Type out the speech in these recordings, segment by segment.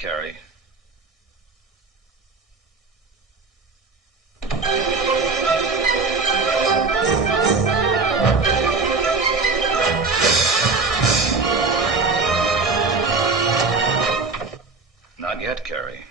Cary. Not yet, Cary.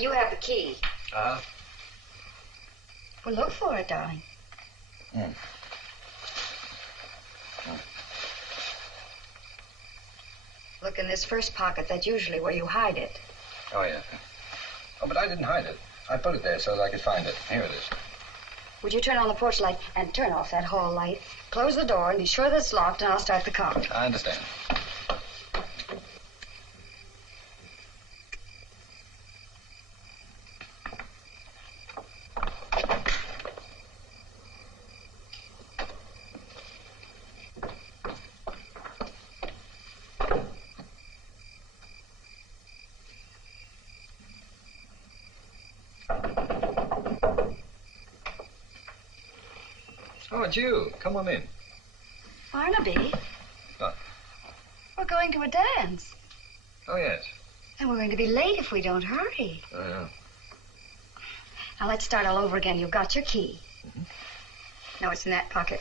You have the key. Uh-huh. Well, look for it, darling. Look in this first pocket. That's usually where you hide it. Oh, yeah. Oh, but I didn't hide it. I put it there so that I could find it. Here it is. Would you turn on the porch light and turn off that hall light? Close the door and be sure that it's locked, and I'll start the car. I understand. Oh, it's you. Come on in. Barnaby? What? We're going to a dance. Oh, yes. And we're going to be late if we don't hurry. Oh, yeah. Now, let's start all over again. You've got your key. Mm-hmm. No, it's in that pocket.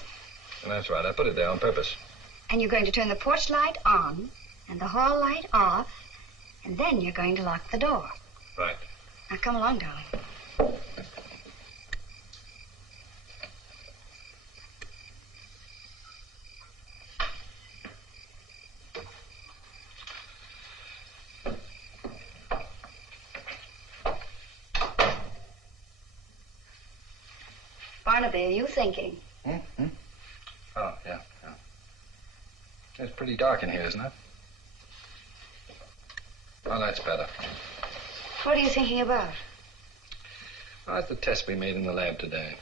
Well, that's right. I put it there on purpose. And you're going to turn the porch light on and the hall light off, and then you're going to lock the door. Right. Now, come along, darling. Barnaby, are you thinking? Mm-hmm. Oh, yeah. It's pretty dark in here, isn't it? Well, that's better. What are you thinking about? Well, that's the test we made in the lab today.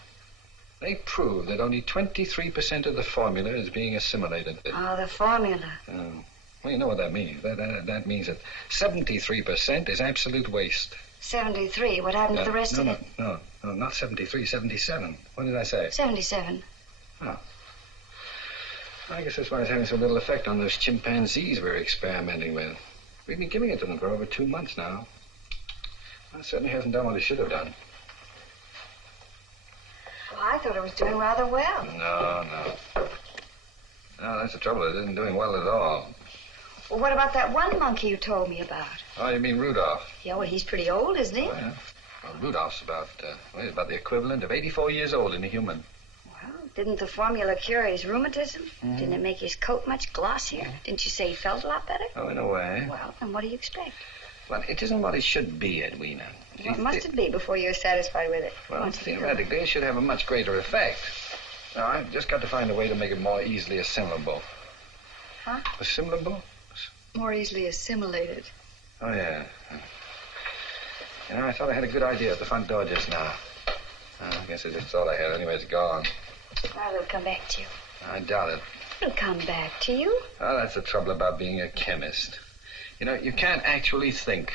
They proved that only 23% of the formula is being assimilated. Oh, the formula. Well, you know what that means. That means that 73% is absolute waste. 73. What happened to the rest of it? No, not 73, 77. What did I say? 77. Oh. I guess that's why it's having so little effect on those chimpanzees we're experimenting with. We've been giving it to them for over 2 months now. Well, it certainly hasn't done what it should have done. Well, I thought it was doing rather well. No, that's the trouble. It isn't doing well at all. Well, what about that one monkey you told me about? Oh, you mean Rudolph? Yeah, well, he's pretty old, isn't he? Oh, yeah. Well, Rudolph's about the equivalent of 84 years old in a human. Well, didn't the formula cure his rheumatism? Mm-hmm. Didn't it make his coat much glossier? Didn't you say he felt a lot better? Oh, in a way. Well, then what do you expect? Well, it isn't what it should be, Edwina. What must it be before you're satisfied with it? Well, theoretically, it should have a much greater effect. Now, I've just got to find a way to make it more easily assimilable. Huh? Assimilable? More easily assimilated. Oh, yeah. You know, I thought I had a good idea at the front door just now. I guess I just thought I had. Anyway, it's gone. Well, it'll come back to you. I doubt it. It'll come back to you. Oh, that's the trouble about being a chemist. You know, you can't actually think.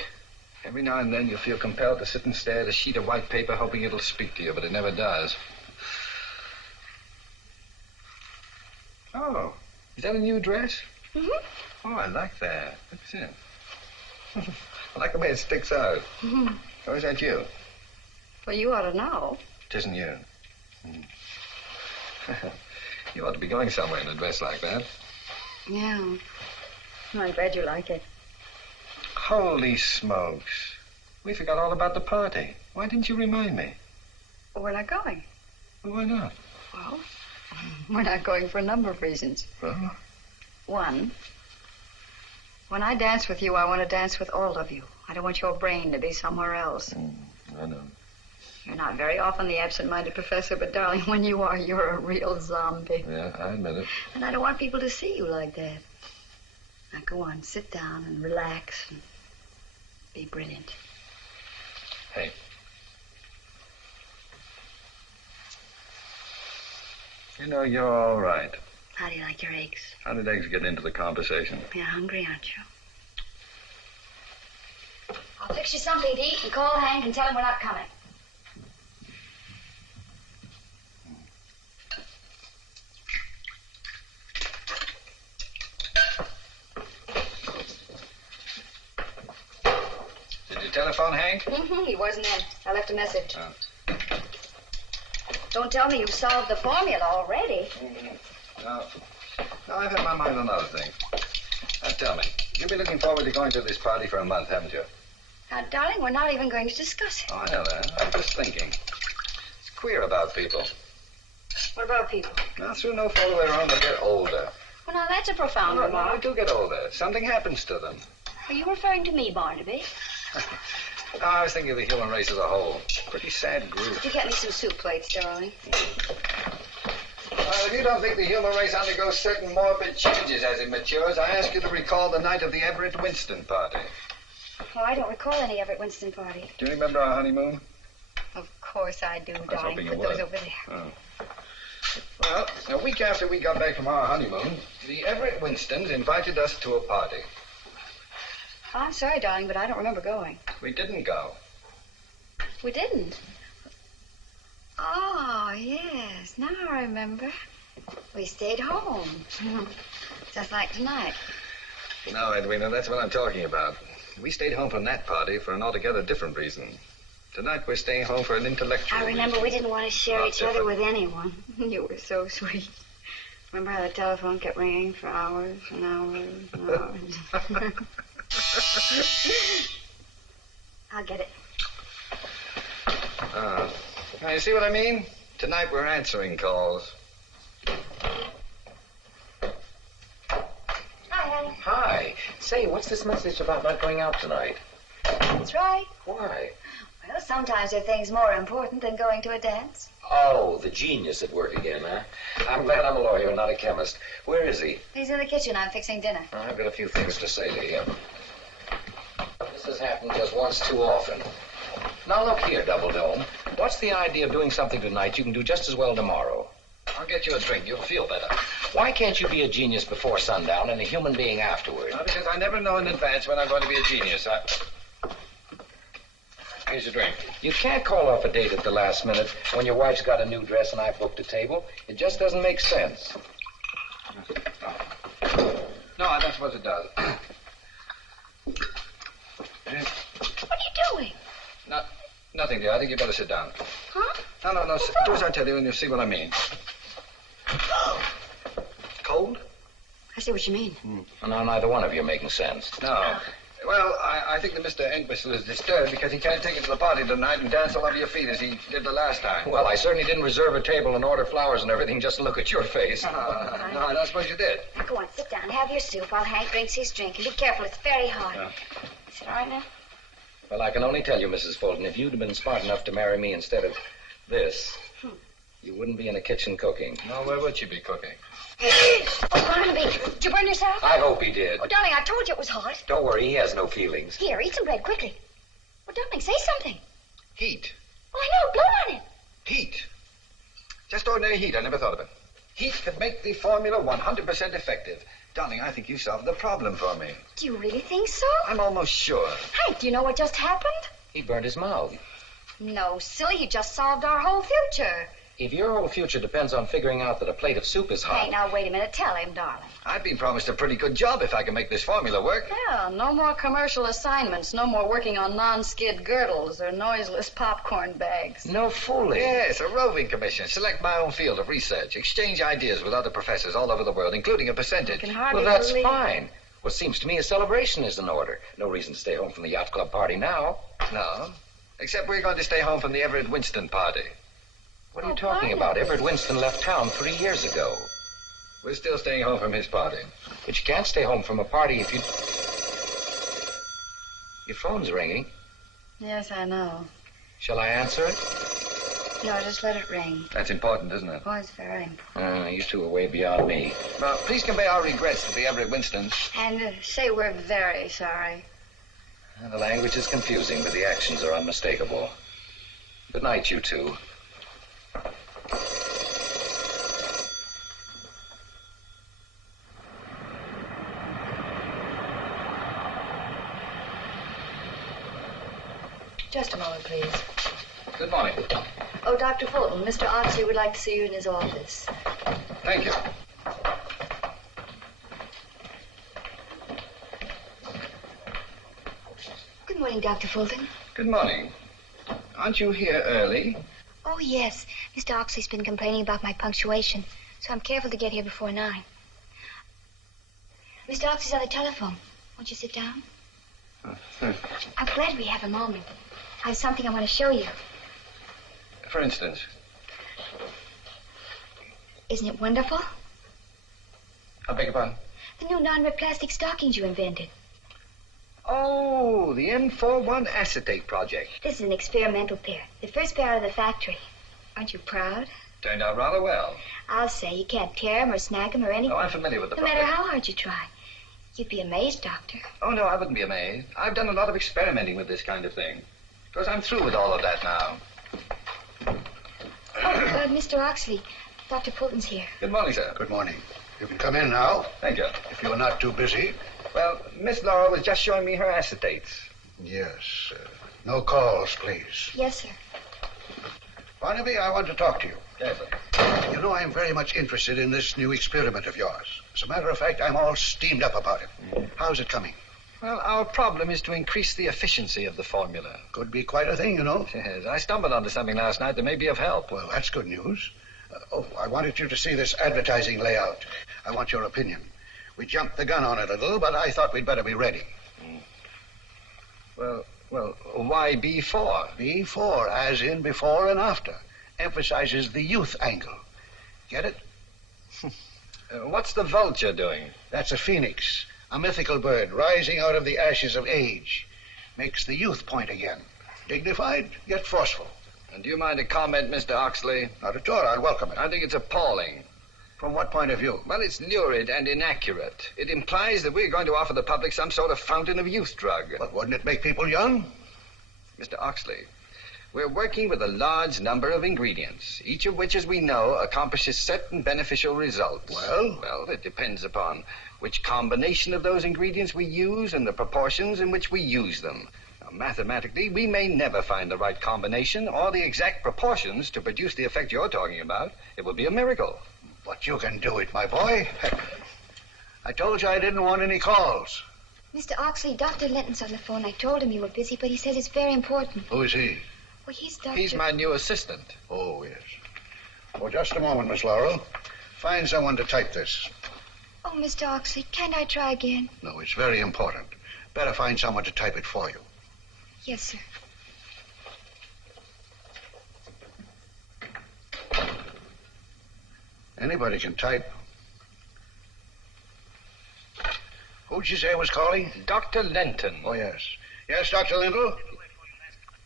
Every now and then you'll feel compelled to sit and stare at a sheet of white paper hoping it'll speak to you, but it never does. Oh, is that a new dress? Mm-hmm. Oh, I like that. What's it? I like the way it sticks out. Mm-hmm. Or is that you? Well, you ought to know. It isn't you. You ought to be going somewhere in a dress like that. Yeah. Well, I'm glad you like it. Holy smokes. We forgot all about the party. Why didn't you remind me? We're not going. Well, why not? Well, we're not going for a number of reasons. Well? One, when I dance with you, I want to dance with all of you. I don't want your brain to be somewhere else. I know. You're not very often the absent-minded professor, but, darling, when you are, you're a real zombie. Yeah, I admit it. And I don't want people to see you like that. Now, go on, sit down and relax and be brilliant. Hey. You know, you're all right. How do you like your eggs? How did eggs get into the conversation? You're hungry, aren't you? I'll fix you something to eat and call Hank and tell him we're not coming. Did you telephone Hank? He wasn't in. I left a message. Oh. Don't tell me you've solved the formula already. No, I've had my mind on other things. Now, tell me, you've been looking forward to going to this party for a month, haven't you? Now, darling, we're not even going to discuss it. Oh, I know that. I'm just thinking. It's queer about people. What about people? Now, through no fault of their own, they get older. Well, now, that's a profound No, remark. they do get older. Something happens to them. Are you referring to me, Barnaby? No, I was thinking of the human race as a whole. Pretty sad group. Could you get me some soup plates, darling? Well, if you don't think the human race undergoes certain morbid changes as it matures, I ask you to recall the night of the Everett Winston party. Oh, I don't recall any Everett Winston party. Do you remember our honeymoon? Of course I do, I was darling. hoping you Put would. those over there. Oh. Well, a week after we got back from our honeymoon, the Everett Winstons invited us to a party. Oh, I'm sorry, darling, but I don't remember going. We didn't go. We didn't. Oh, yes. Now I remember. We stayed home. Just like tonight. No, Edwina, that's what I'm talking about. We stayed home from that party for an altogether different reason. Tonight we're staying home for an intellectual I remember reason. we didn't want to share Not each other different. with anyone. You were so sweet. Remember how the telephone kept ringing for hours and hours and hours? I'll get it. Now, you see what I mean? Tonight we're answering calls. Hi, honey. Hi. Say, what's this message about not going out tonight? That's right. Why? Well, sometimes there are things more important than going to a dance. Oh, the genius at work again, huh? I'm glad I'm a lawyer and not a chemist. Where is he? He's in the kitchen. I'm fixing dinner. I've got a few things to say to him. This has happened just once too often. Now, look here, Double Dome. What's the idea of doing something tonight you can do just as well tomorrow? I'll get you a drink. You'll feel better. Why can't you be a genius before sundown and a human being afterward? Well, because I never know in advance when I'm going to be a genius. Here's your drink. You can't call off a date at the last minute when your wife's got a new dress and I've booked a table. It just doesn't make sense. No, I don't suppose it does. What are you doing? Nothing, dear. I think you better sit down. Huh? No. Do as I tell you and you'll see what I mean. Cold? I see what you mean. Now, neither one of you are making sense. No. Well, I think that Mr. Entwistle is disturbed because he can't take it to the party tonight and dance all over your feet as he did the last time. Well, I certainly didn't reserve a table and order flowers and everything just to look at your face. No, I don't suppose you did. Now, go on, sit down. Have your soup while Hank drinks his drink. And be careful, it's very hot. Yeah. Is it all right now? Well, I can only tell you, Mrs. Fulton, if you'd been smart enough to marry me instead of this, you wouldn't be in the kitchen cooking. No, where would she be cooking? Oh, Barnaby, did you burn yourself? I hope he did. Oh, darling, I told you it was hot. Don't worry, he has no feelings. Here, eat some bread quickly. Well, darling, say something. Heat. Well, I know, blow on it. Heat. Just ordinary heat. I never thought of it. Heat could make the formula 100% effective. Darling, I think you solved the problem for me. Do you really think so? I'm almost sure. Hank, do you know what just happened? He burned his mouth. No, silly, you just solved our whole future. If your whole future depends on figuring out that a plate of soup is hot... Hey, now, wait a minute. Tell him, darling. I've been promised a pretty good job if I can make this formula work. Well, no more commercial assignments. No more working on non-skid girdles or noiseless popcorn bags. No fooling. Yes, a roving commission. Select my own field of research. Exchange ideas with other professors all over the world, including a I percentage. can hardly Well, that's believe... fine. Well, it seems to me a celebration is in order. No reason to stay home from the yacht club party now. No. Except we're going to stay home from the Everett Winston party. What are you talking about? Everett Winston left town 3 years ago. We're still staying home from his party. But you can't stay home from a party if you... Your phone's ringing. Yes, I know. Shall I answer it? No, just let it ring. That's important, isn't it? Oh, it's very important. You two are way beyond me. Well, please convey our regrets to the Everett Winstons. And say we're very sorry. The language is confusing, but the actions are unmistakable. Good night, you two. Just a moment, please. Good morning. Oh, Dr. Fulton, Mr. Oxley would like to see you in his office. Thank you. Good morning, Dr. Fulton. Good morning. Aren't you here early? Oh, yes. Mr. Oxley's been complaining about my punctuation, so I'm careful to get here before 9. Mr. Oxley's on the telephone. Won't you sit down? I'm glad we have a moment. I have something I want to show you. For instance? Isn't it wonderful? I beg your pardon? The new non-rip plastic stockings you invented. Oh, the N41 acetate project. This is an experimental pair. The first pair out of the factory. Aren't you proud? Turned out rather well. I'll say you can't tear them or snag them or anything. Oh, I'm familiar with the No project. matter how hard you try. You'd be amazed, Doctor. Oh, no, I wouldn't be amazed. I've done a lot of experimenting with this kind of thing. Of course, I'm through with all of that now. Oh, Mr. Oxley, Dr. Fulton's here. Good morning, sir. Good morning. You can come in now, Thank you. if you are not too busy. Well, Miss Laura was just showing me her acetates. Yes. No calls, please. Yes, sir. Barnaby, I want to talk to you. Yes, sir. You know, I'm very much interested in this new experiment of yours. As a matter of fact, I'm all steamed up about it. How's it coming? Well, our problem is to increase the efficiency of the formula. Could be quite a thing, you know. Yes, I stumbled onto something last night that may be of help. Well, that's good news. I wanted you to see this advertising layout. I want your opinion. We jumped the gun on it a little, but I thought we'd better be ready. Well, why B4? B4, as in before and after. Emphasizes the youth angle. Get it? What's the vulture doing? That's a phoenix, a mythical bird rising out of the ashes of age. Makes the youth point again. Dignified, yet forceful. And do you mind a comment, Mr. Oxley? Not at all. I'll welcome it. I think it's appalling. From what point of view? Well, it's lurid and inaccurate. It implies that we're going to offer the public some sort of fountain of youth drug. But wouldn't it make people young? Mr. Oxley, we're working with a large number of ingredients, each of which, as we know, accomplishes certain beneficial results. Well, it depends upon which combination of those ingredients we use and the proportions in which we use them. Now, mathematically, we may never find the right combination or the exact proportions to produce the effect you're talking about. It would be a miracle. But you can do it, my boy. I told you I didn't want any calls. Mr. Oxley, Dr. Linton's on the phone. I told him you were busy, but he says it's very important. Who is he? Well, he's Dr. He's my new assistant. Oh, yes. Oh, just a moment, Miss Laurel. Find someone to type this. Oh, Mr. Oxley, can't I try again? No, it's very important. Better find someone to type it for you. Yes, sir. Anybody can type. Who'd you say was calling? Dr. Lenton. Oh, yes. Yes, Dr. Lintle?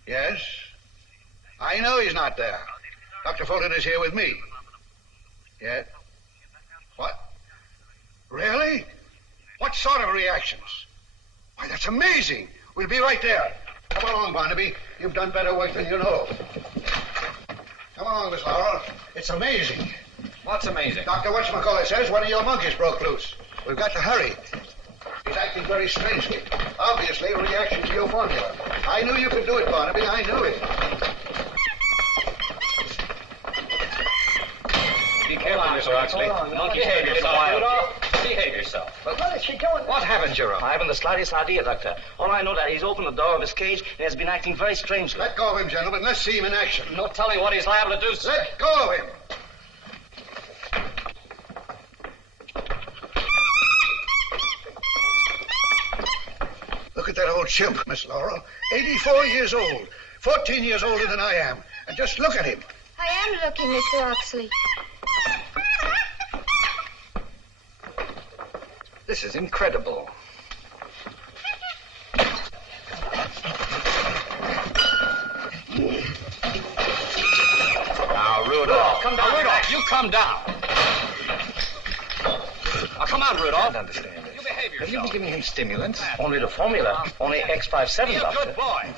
Yes? I know he's not there. Dr. Fulton is here with me. Yes? What? Really? What sort of reactions? Why, that's amazing. We'll be right there. Come along, Barnaby. You've done better work than you know. Come along, Miss Laurel. It's amazing. What's amazing? Dr. Whatchamacallit says one of your monkeys broke loose. We've got to hurry. He's acting very strangely. Obviously a reaction to your formula. I knew you could do it, Barnaby. I knew it. Be careful, Mr. Oxley. Monkey's going to get wild. Behave yourself. Well, what is she doing? What happened, Jerome? I haven't the slightest idea, Doctor. All I know that he's opened the door of his cage and has been acting very strangely. Let go of him, gentlemen. Let's see him in action. No telling what he's liable to do, sir. Let go of him. that old chimp, Miss Laurel. 84 years old. 14 years older than I am. And just look at him. I am looking, Mr. Oxley. This is incredible. Now, Rudolph. Come down, Rudolph. You come down. Now, come on, Rudolph. I don't understand this. You behave yourself. Have you been giving him stimulants? Only the formula. Only X57, Be a Doctor. good boy.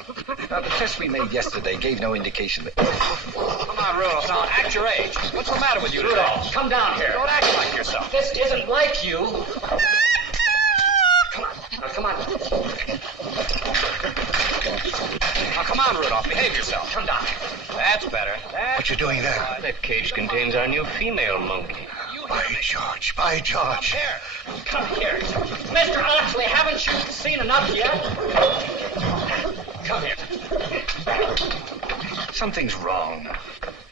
Now, the test we made yesterday gave no indication that... Come on, Rudolph. Now, act your age. What's the matter with you, Rudolph, come down here. Don't act like yourself. This isn't like you. Come on. Now, come on. Now, come on, Rudolph. Behave yourself. Come down. That's better. What you doing there? That cage contains our new female monkey. By George, by George. Here. Come here. Mr. Oxley, haven't you seen enough yet? Come here. Something's wrong.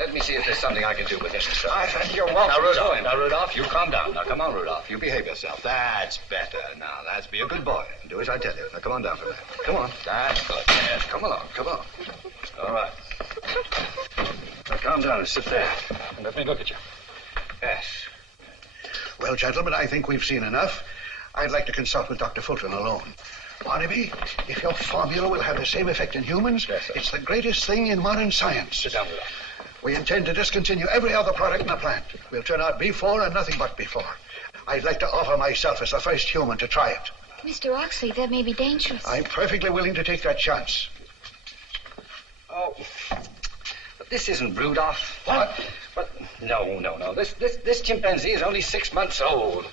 Let me see if there's something I can do with this. I think you're welcome. Now, Rudolph, you calm down. Now, come on, Rudolph. You behave yourself. That's better. Now, that's be a good boy. And do as I tell you. Now, come on down from there. Come on. That's good. Yes, come along. Come on. All right. Now, calm down and sit there. And let me look at you. Yes. Well, gentlemen, I think we've seen enough. I'd like to consult with Dr. Fulton alone. Barnaby, if your formula will have the same effect in humans, Yes, sir. it's the greatest thing in modern science. Sit down, Rudolph. We intend to discontinue every other product in the plant. We'll turn out B4 and nothing but B4. I'd like to offer myself as the first human to try it. Mr. Oxley, that may be dangerous. I'm perfectly willing to take that chance. Oh, but this isn't Rudolph. What? But no. This chimpanzee is only 6 months old.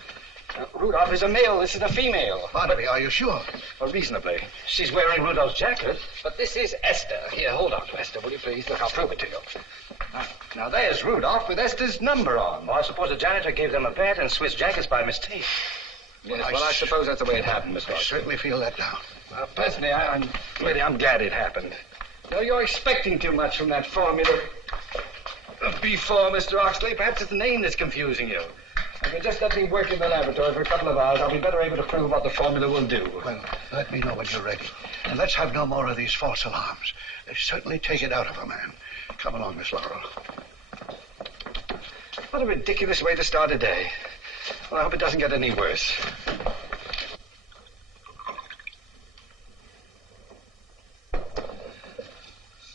Rudolph is a male. This is a female. Barnaby, are you sure? Well, reasonably. She's wearing Rudolph's jacket. But this is Esther. Here, hold on to Esther, will you please? Look, I'll prove it to you. Now there's Rudolph with Esther's number on. Well, I suppose the janitor gave them a bat and switched jackets by mistake. Yes, well, I suppose that's the way it happened, Mr. I Oxley. certainly feel that now. Well, personally, I'm glad it happened. No, you're expecting too much from that formula. Before, Mr. Oxley, perhaps it's the name that's confusing you. If you just let me work in the laboratory for a couple of hours, I'll be better able to prove what the formula will do. Well, let me know when you're ready. And let's have no more of these false alarms. They certainly take it out of a man. Come along, Miss Laurel. What a ridiculous way to start a day. Well, I hope it doesn't get any worse.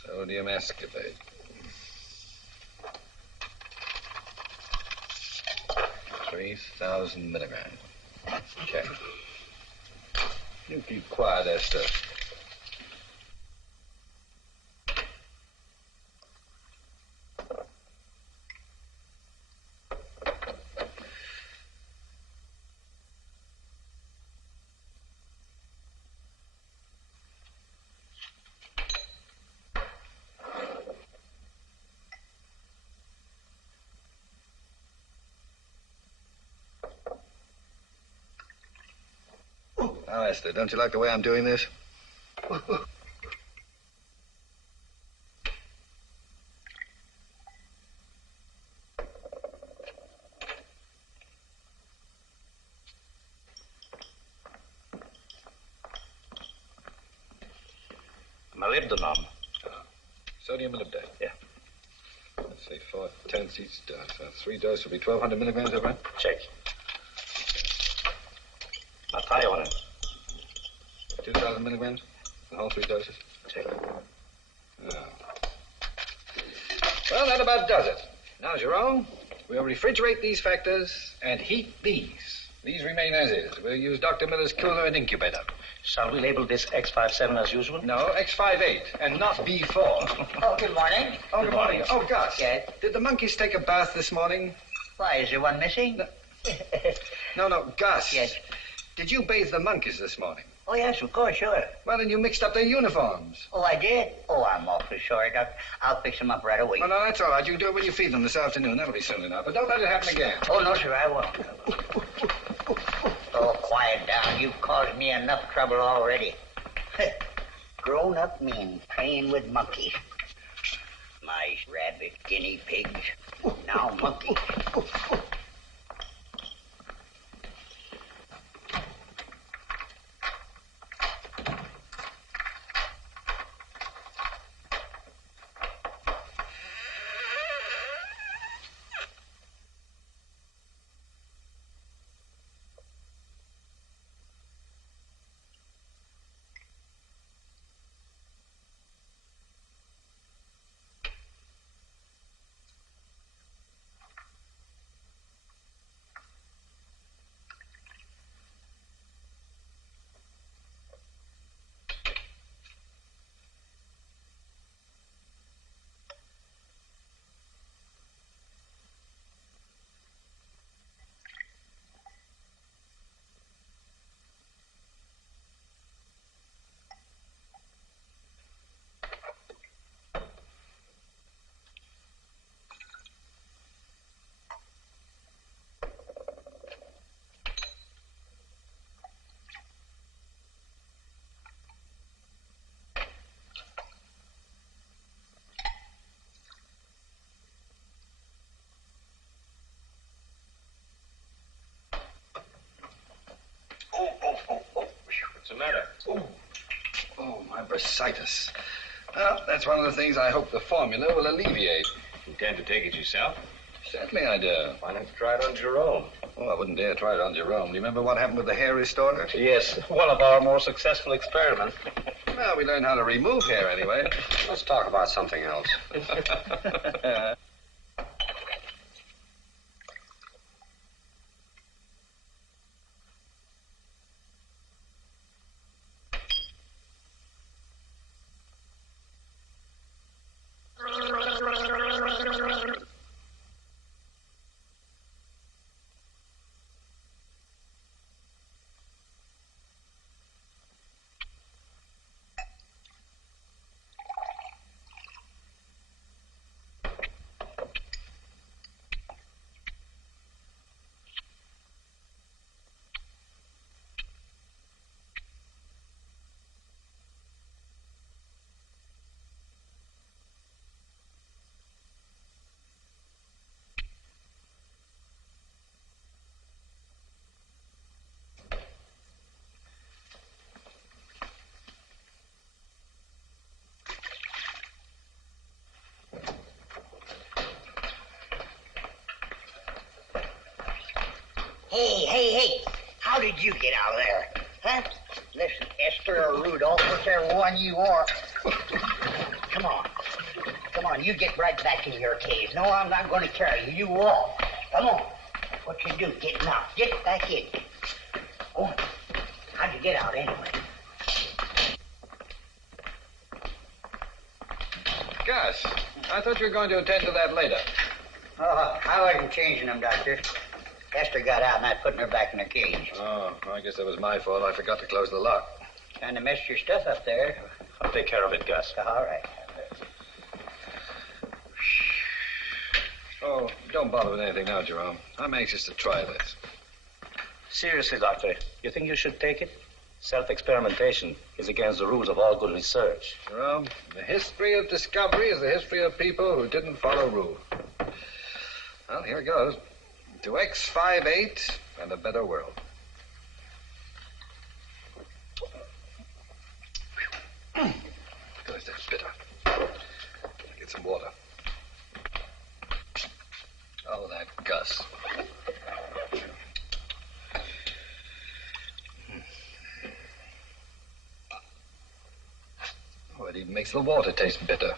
Sodium ascorbate. 3,000 milligrams. Check. You keep quiet, Esther. Now, Esther, don't you like the way I'm doing this? Molybdenum. Sodium molybdate. Yeah. Let's say 4/10 each dose. So 3 doses will be 1,200 milligrams, is that right? Check. Now tie on it. 2,000 milligrams? The whole 3 doses? Check. Oh. Well, that about does it. Now, Jerome, we'll refrigerate these factors and heat these. These remain as is. We'll use Dr. Miller's cooler and incubator. Shall we label this X57 as usual? No, X58, and not B4. Oh, good morning. Oh, good morning. Oh, Gus. Yes? Did the monkeys take a bath this morning? Why, is there one missing? No, Gus. Yes. Did you bathe the monkeys this morning? Oh, yes, of course, sure. Well, then you mixed up their uniforms. Oh, I did? Oh, I'm awfully sorry, Doc. I'll fix them up right away. Well, no, that's all right. You can do it when you feed them this afternoon. That'll be soon enough. But don't let it happen again. Oh, no, sir, I won't. Oh, quiet down. You've caused me enough trouble already. Grown-up men playing with monkeys. Mice, rabbit, guinea pigs. Now monkeys. the matter? Oh, my bursitis. Well, that's one of the things I hope the formula will alleviate. Intend to take it yourself? Certainly I do. Why not try it on Jerome? Oh, I wouldn't dare try it on Jerome. You remember what happened with the hair restorer? Yes, one of our more successful experiments. Well, we learned how to remove hair anyway. Let's talk about something else. Hey, how did you get out of there? Huh? Listen, Esther or Rudolph, whichever one you are. Come on, you get right back in your cave. No, I'm not going to carry you. You walk. Come on. What you do, get out. Get back in. Oh, how'd you get out anyway? Gus, I thought you were going to attend to that later. Oh, I wasn't changing them, Doctor. Esther got out and I put her back in her cage. Oh, I guess that was my fault. I forgot to close the lock. Kind of messed your stuff up there. I'll take care of it, Gus. All right. Oh, don't bother with anything now, Jerome. I'm anxious to try this. Seriously, Doctor, you think you should take it? Self-experimentation is against the rules of all good research. Jerome, the history of discovery is the history of people who didn't follow rules. Well, here it goes. To X58 and a better world. Gosh, that's bitter. I'll get some water. Oh, that Gus. Oh, it even makes the water taste bitter.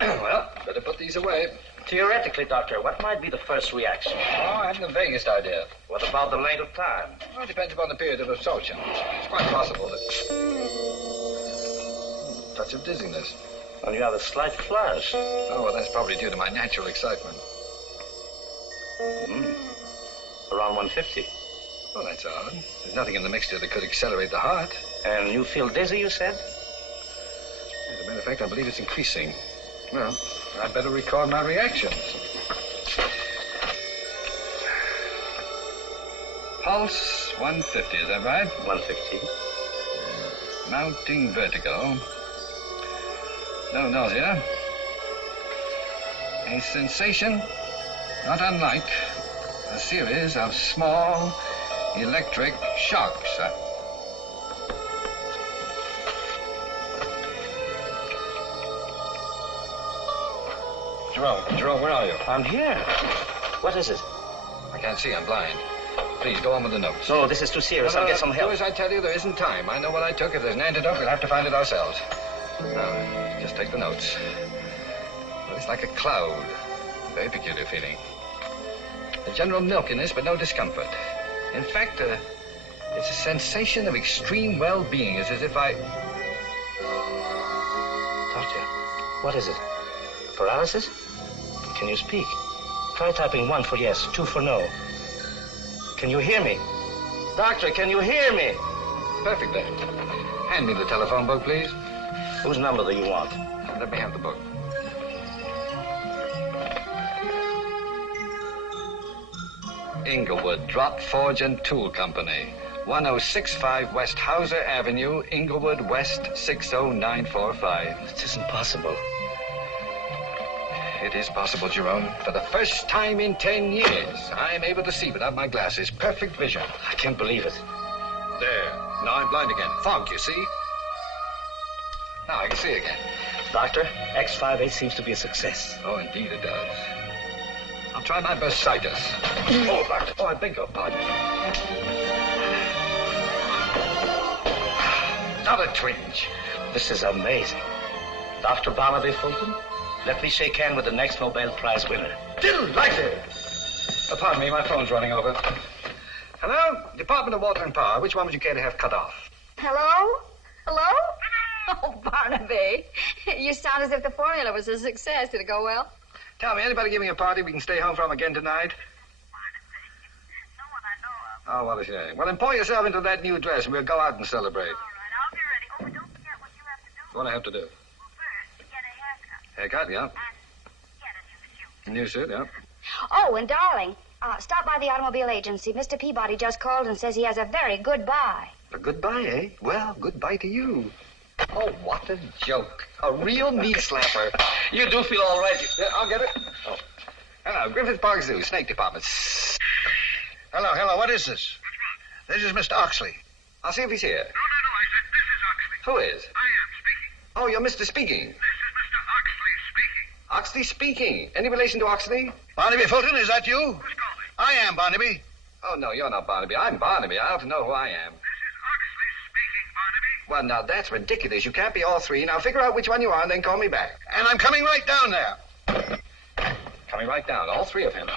Well, better put these away. Theoretically, Doctor, what might be the first reaction? Oh, I haven't the vaguest idea. What about the length of time? Well, it depends upon the period of absorption. It's quite possible that... touch of dizziness. Well, you have a slight flush. Oh, well, that's probably due to my natural excitement. Around 150. Well, that's odd. There's nothing in the mixture that could accelerate the heart. And you feel dizzy, you said? As a matter of fact, I believe it's increasing. Well, I'd better record my reactions. Pulse 150, is that right? 150. Mounting vertigo. No nausea. A sensation not unlike a series of small electric shocks. Jerome, where are you? I'm here. What is it? I can't see, I'm blind. Please, go on with the notes. No, this is too serious. I'll get some help. Do as I tell you, there isn't time. I know what I took. If there's an antidote, we'll have to find it ourselves. Now, just take the notes. Well, it's like a cloud. Very peculiar feeling. A general milkiness, but no discomfort. In fact, it's a sensation of extreme well-being. It's as if I... Doctor, what is it? Paralysis? Can you speak? Try typing 1 for yes, 2 for no. Can you hear me? Doctor, can you hear me? Perfectly. Hand me the telephone book, please. Whose number do you want? Let me have the book. Inglewood Drop Forge and Tool Company, 1065 West Hauser Avenue, Inglewood, West 60945. This isn't possible. It it is possible, Jerome. For the first time in 10 years, I am able to see without my glasses. Perfect vision. I can't believe it. There. Now I'm blind again. Fog, you see? Now I can see again. Doctor, X58 seems to be a success. Oh, indeed it does. I'll try my best sightus. Oh, Doctor. Oh, I beg your pardon. Not a twinge. This is amazing. Dr. Barnaby Fulton, let me shake hands with the next Nobel Prize winner. Delighted. Pardon me, my phone's running over. Hello? Department of Water and Power. Which one would you care to have cut off? Hello? Hello? Oh, Barnaby. You sound as if the formula was a success. Did it go well? Tell me, anybody giving a party we can stay home from again tonight? No one I know of. Oh, what a shame. Well, then pour yourself into that new dress and we'll go out and celebrate. All right, I'll be ready. Oh, but don't forget what you have to do. What do I have to do? Well, first, get a haircut. Haircut, yeah. And get a new suit. A new suit, yeah. Oh, and darling, stop by the automobile agency. Mr. Peabody just called and says he has a very good buy. A goodbye, eh? Well, goodbye to you. Oh, what a joke. A real knee slapper. You do feel all right. Yeah, I'll get it. Oh. Hello, Griffith Park Zoo, Snake Department. Hello, what is this? This is Mr. Oxley. I'll see if he's here. No, I said this is Oxley. Who is? I am speaking. Oh, you're Mr. Speaking. This is Mr. Oxley speaking. Oxley Speaking. Any relation to Oxley? Barnaby Fulton, is that you? Who's calling? I am Barnaby. Oh, no, you're not Barnaby. I'm Barnaby. I ought to know who I am. This is Oxley speaking, Barnaby. Well, now, that's ridiculous. You can't be all three. Now, figure out which one you are and then call me back. And I'm coming right down there. Coming right down, all three of him.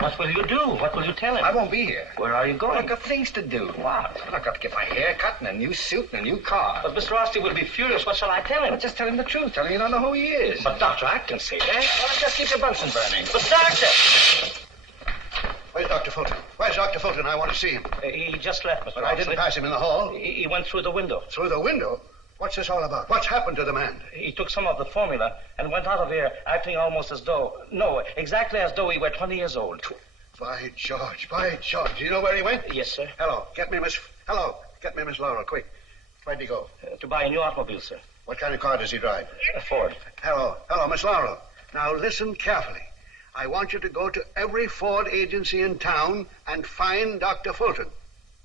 What will you do? What will you tell him? I won't be here. Where are you Well, going? I've got things to do. What? Well, I've got to get my hair cut and a new suit and a new car. But Mr. Oxley will be furious. What shall I tell him? Well, just tell him the truth. Tell him you don't know who he is. But, Doctor, I can say that. Well, just keep the Bunsen burning. But, Doctor! Where's Dr. Fulton? Where's Dr. Fulton? I want to see him. He just left, Mr. But I didn't pass him in the hall. He went through the window. Through the window? What's this all about? What's happened to the man? He took some of the formula and went out of here acting almost as though... No, exactly as though he were 20 years old. By George. Do you know where he went? Yes, sir. Hello, get me Miss Laura, quick. Where'd he go? To buy a new automobile, sir. What kind of car does he drive? A Ford. Hello, Miss Laura. Now listen carefully. I want you to go to every Ford agency in town and find Dr. Fulton.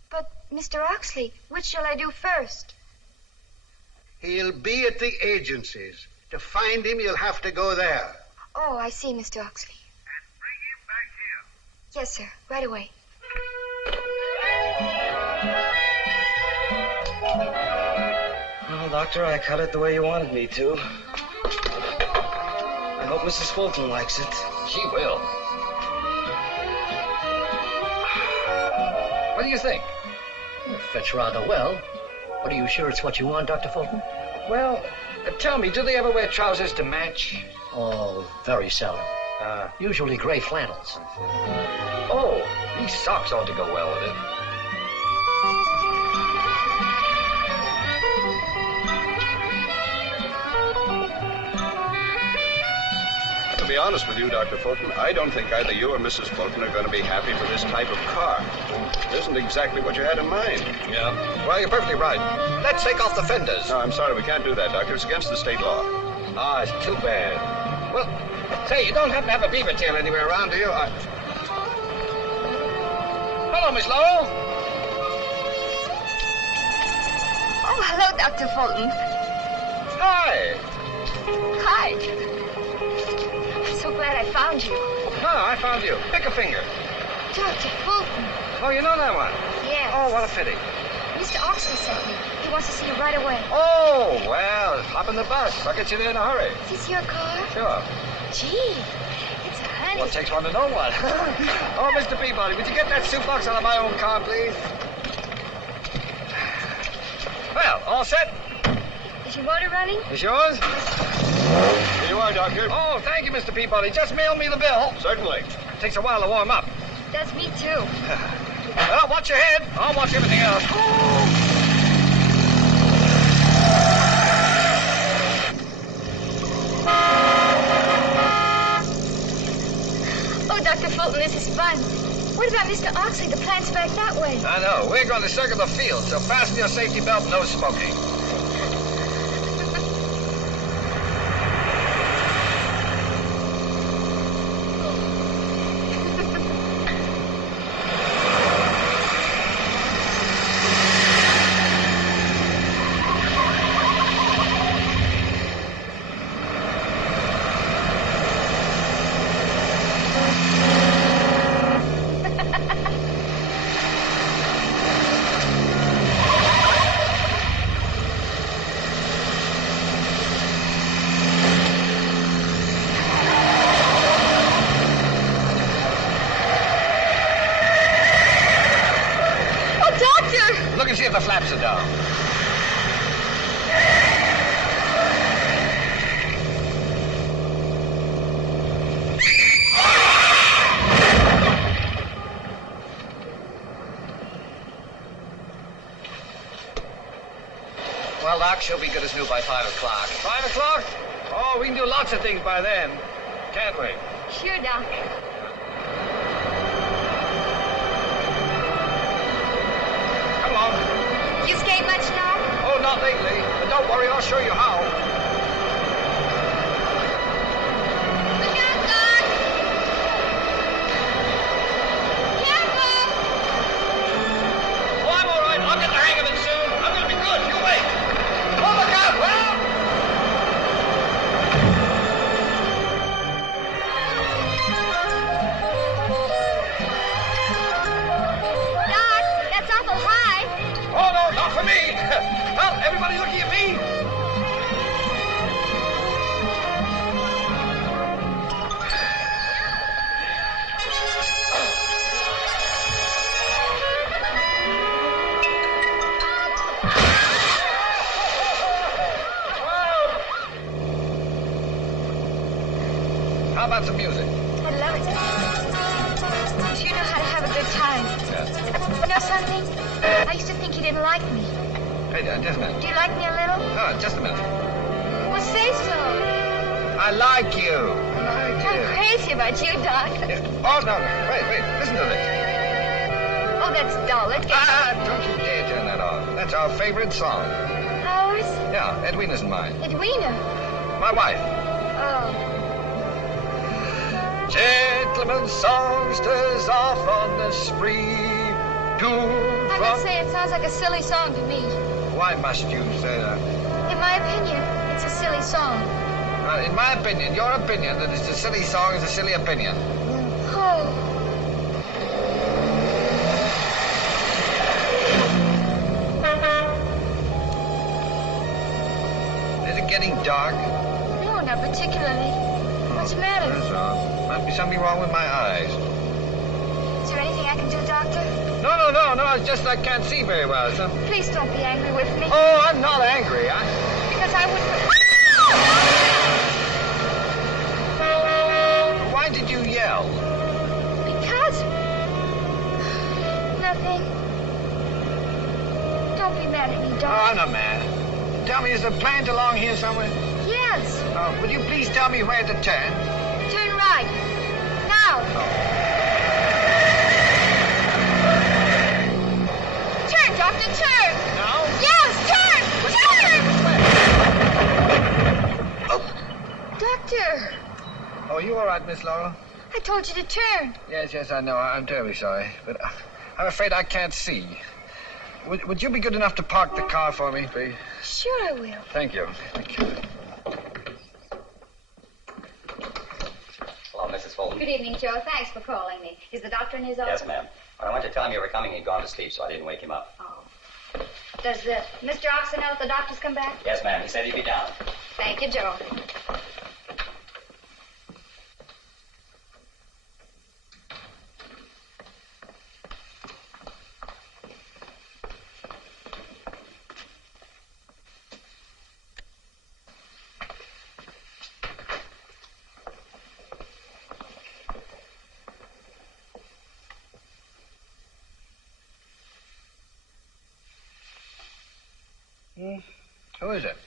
But, Mr. Oxley, which shall I do first? He'll be at the agencies. To find him, you'll have to go there. Oh, I see, Mr. Oxley. And bring him back here. Yes, sir. Right away. Well, Doctor, I cut it the way you wanted me to. I hope Mrs. Fulton likes it. She will. What do you think? It fits rather well. But are you sure it's what you want, Dr. Fulton? Well, tell me, do they ever wear trousers to match? Oh, very seldom. Usually gray flannels. Oh, these socks ought to go well with it. To be honest with you, Dr. Fulton, I don't think either you or Mrs. Fulton are going to be happy with this type of car. It isn't exactly what you had in mind. Yeah. Well, you're perfectly right. Let's take off the fenders. No, I'm sorry, we can't do that, Doctor. It's against the state law. Ah, it's too bad. Well, say, you don't happen to have a beaver tail anywhere around, do you? Hello, Miss Lowell. Oh, hello, Dr. Fulton. Hi. Hi. I'm so glad I found you. No, I found you. Pick a finger. Dr. Fulton. Oh, you know that one? Yes. Oh, what a pity. Mr. Oxley sent me. He wants to see you right away. Oh, well, hop in the bus. I'll get you there in a hurry. Is this your car? Sure. Gee, it's a honey. Well, it takes one to know one. Oh, Mr. Peabody, would you get that soup box out of my own car, please? Well, all set? Is your motor running? Is yours? Here you are, Doctor. Oh, thank you, Mr. Peabody. Just mail me the bill. Certainly. Takes a while to warm up. Does me too. Well, watch your head. I'll watch everything else. Oh, Dr. Fulton, this is fun. What about Mr. Oxley? The plant's back that way. I know. We're going to circle the field, so fasten your safety belt and no smoking. if the flaps are down. Well, Doc, she'll be good as new by 5 o'clock. 5 o'clock? Oh, we can do lots of things by then. Can't we? Sure, Doc. Come on. You skate much now? Oh, not lately. But don't worry, I'll show you how. Look out, Doc! Careful! Oh, I'm all right. I'll get the hang of it soon. I'm going to be good. You wait. Oh, look out, Will! Doc, that's awful high. Oh, no, not for me. Well, everybody looking at me. How about some music? I love it. You sure know how to have a good time. You know something? I used to think you didn't like me. Hey, just a minute. Do you like me a little? Oh, just a minute. Well, say so. I like you. I like I'm you. crazy about you, Doc. Oh, no. Wait. Listen to this. Oh, that's dull. Let's get... Don't you dare turn that off. That's our favorite song. Ours? Yeah, Edwina's and mine. Edwina. My wife. Oh. Gentlemen songsters off on the spree. I must say, it sounds like a silly song to me. Why must you say that? In my opinion, it's a silly song. In my opinion, your opinion that it's a silly song is a silly opinion. Oh. Is it getting dark? No, not particularly. What's the matter? That's all. Might be something wrong with my eyes. Is there anything I can do, Doctor? No. It's just I can't see very well, so... Please don't be angry with me. Oh, I'm not angry. Because I wouldn't... Why did you yell? Because... Nothing. Don't be mad at me, Oh, Doctor. I'm not mad. Tell me, is the plant along here somewhere? Yes. Would you please tell me where to turn? Turn right. Now. Turn, Doctor, turn. Now? Yes, turn. Doctor. Oh, you all right, Miss Laurel? I told you to turn. Yes, I know. I'm terribly sorry. But I'm afraid I can't see. Would you be good enough to park the car for me, please? Sure I will. Thank you. Hello, Mrs. Fulton. Good evening, Joe. Thanks for calling me. Is the doctor in his office? Yes, ma'am. When I went to tell him you were coming, he'd gone to sleep, so I didn't wake him up. Oh. Does Mr. Oxon know if the doctor's come back? Yes, ma'am. He said he'd be down. Thank you, Joe. Who is it?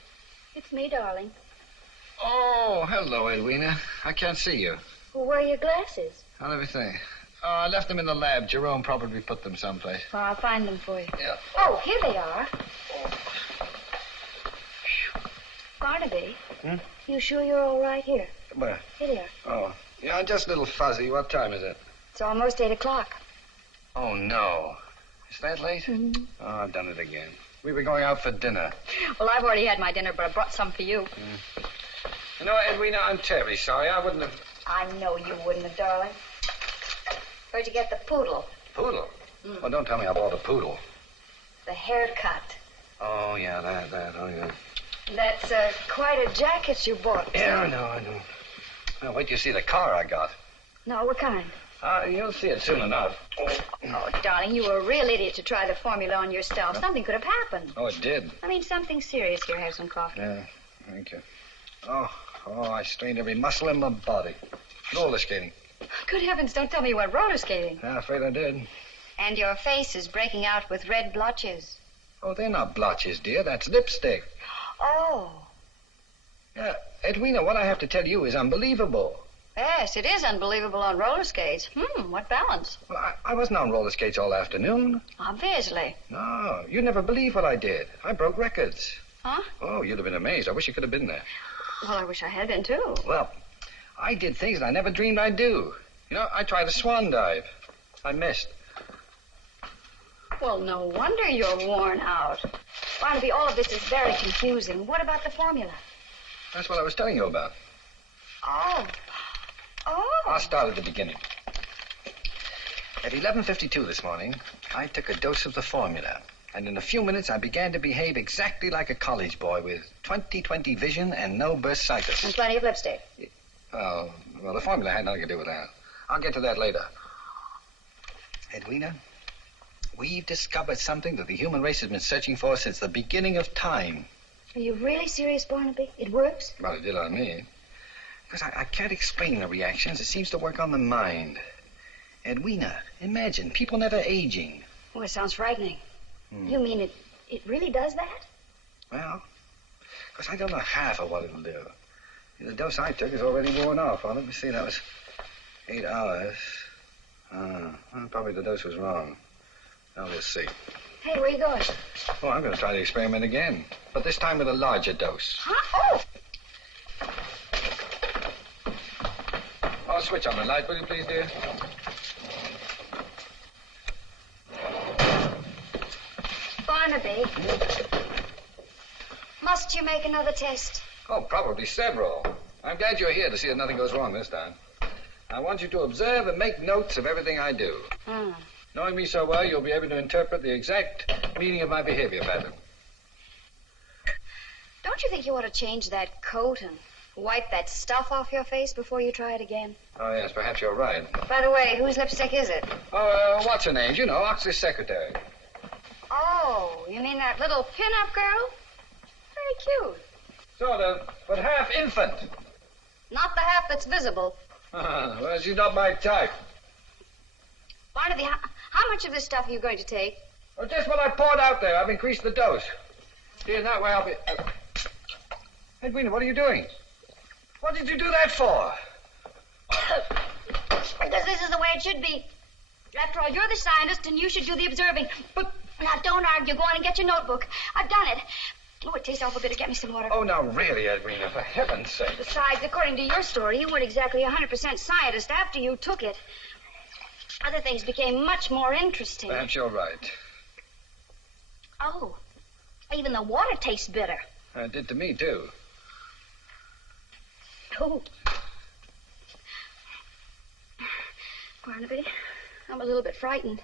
It's me, darling. Oh, hello, Edwina. I can't see you. Well, where are your glasses? How'd everything? Oh, I left them in the lab. Jerome probably put them someplace. Well, I'll find them for you. Yeah. Oh, here they are. Barnaby. You sure you're all right? Here. Where? Here. Oh, yeah, I'm just a little fuzzy. What time is it? It's almost 8 o'clock. Oh, no. Is that late? Mm-hmm. Oh, I've done it again. We were going out for dinner. Well, I've already had my dinner, but I brought some for you. You know, Edwina, I'm terribly sorry. I wouldn't have... I know you wouldn't have, darling. Where'd you get the poodle? Poodle? Well, don't tell me I bought a poodle. The haircut. Oh, yeah, that. Oh, yeah. That's quite a jacket you bought. Yeah, I know. Now, wait till you see the car I got. No, what kind? You'll see it soon enough. Oh, darling, you were a real idiot to try the formula on yourself. Something could have happened. Oh, it did? I mean, something serious. Here, have some coffee. Yeah, thank you. Oh, I strained every muscle in my body. Roller skating. Good heavens, don't tell me you went roller skating. Yeah, afraid I did. And your face is breaking out with red blotches. Oh, they're not blotches, dear. That's lipstick. Oh. Yeah, Edwina, what I have to tell you is unbelievable. Yes, it is unbelievable on roller skates. What balance? Well, I wasn't on roller skates all afternoon. Obviously. No, you'd never believe what I did. I broke records. Huh? Oh, you'd have been amazed. I wish you could have been there. Well, I wish I had been, too. Well, I did things that I never dreamed I'd do. You know, I tried a swan dive. I missed. Well, no wonder you're worn out. Barnaby, all of this is very confusing. What about the formula? That's what I was telling you about. Oh. I'll start at the beginning. At 11:52 this morning, I took a dose of the formula. And in a few minutes, I began to behave exactly like a college boy with 20/20 vision and no bursitis. And plenty of lipstick. Oh, well, the formula had nothing to do with that. I'll get to that later. Edwina, we've discovered something that the human race has been searching for since the beginning of time. Are you really serious, Barnaby? It works? Well, it did on me. Because I can't explain the reactions. It seems to work on the mind. Edwina, imagine, people never aging. Oh, it sounds frightening. You mean it really does that? Well, because I don't know half of what it'll do. The dose I took is already worn off. Well, let me see, that was 8 hours. Well, probably the dose was wrong. Now we'll see. Hey, where are you going? Oh, I'm going to try the experiment again. But this time with a larger dose. Huh? Oh! Oh, switch on the light, will you please, dear? Barnaby. Must you make another test? Oh, probably several. I'm glad you're here to see that nothing goes wrong this time. I want you to observe and make notes of everything I do. Knowing me so well, you'll be able to interpret the exact meaning of my behavior pattern. Don't you think you ought to change that coat and wipe that stuff off your face before you try it again? Oh, yes, perhaps you're right. By the way, whose lipstick is it? Oh, what's her name? You know, Oxley's secretary. Oh, you mean that little pin-up girl? Very cute. Sort of, but half infant. Not the half that's visible. Well, she's not my type. Barnaby, how much of this stuff are you going to take? Oh, just what I poured out there. I've increased the dose. See, in that way I'll be... Edwina, what are you doing? What did you do that for? Because this is the way it should be. After all, you're the scientist, and you should do the observing. But now, don't argue. Go on and get your notebook. I've done it. Oh, it tastes awful bitter. Get me some water. Oh, now, really, Edwina, for heaven's sake. Besides, according to your story, you weren't exactly 100% scientist after you took it. Other things became much more interesting. Perhaps you're right. Oh, even the water tastes bitter. It did to me, too. Oh. Barnaby, I'm a little bit frightened.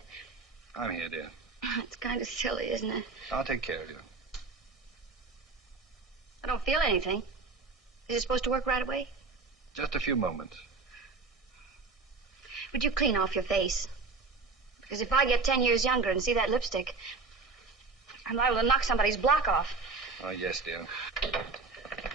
I'm here, dear. It's kind of silly, isn't it? I'll take care of you. I don't feel anything. Is it supposed to work right away? Just a few moments. Would you clean off your face? Because if I get 10 years younger and see that lipstick, I'm liable to knock somebody's block off. Oh, yes, dear.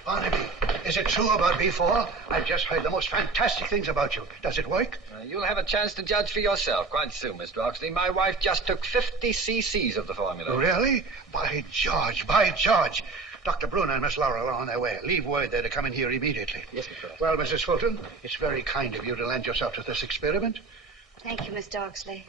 Barnaby, is it true about B4? I've just heard the most fantastic things about you. Does it work? You'll have a chance to judge for yourself quite soon, Mr. Oxley. My wife just took 50 cc's of the formula. Really? By George, by George. Dr. Bruner and Miss Laurel are on their way. Leave word there to come in here immediately. Yes, Mr. Oxley. Well, Mrs. Fulton, it's very kind of you to lend yourself to this experiment. Thank you, Mr. Oxley.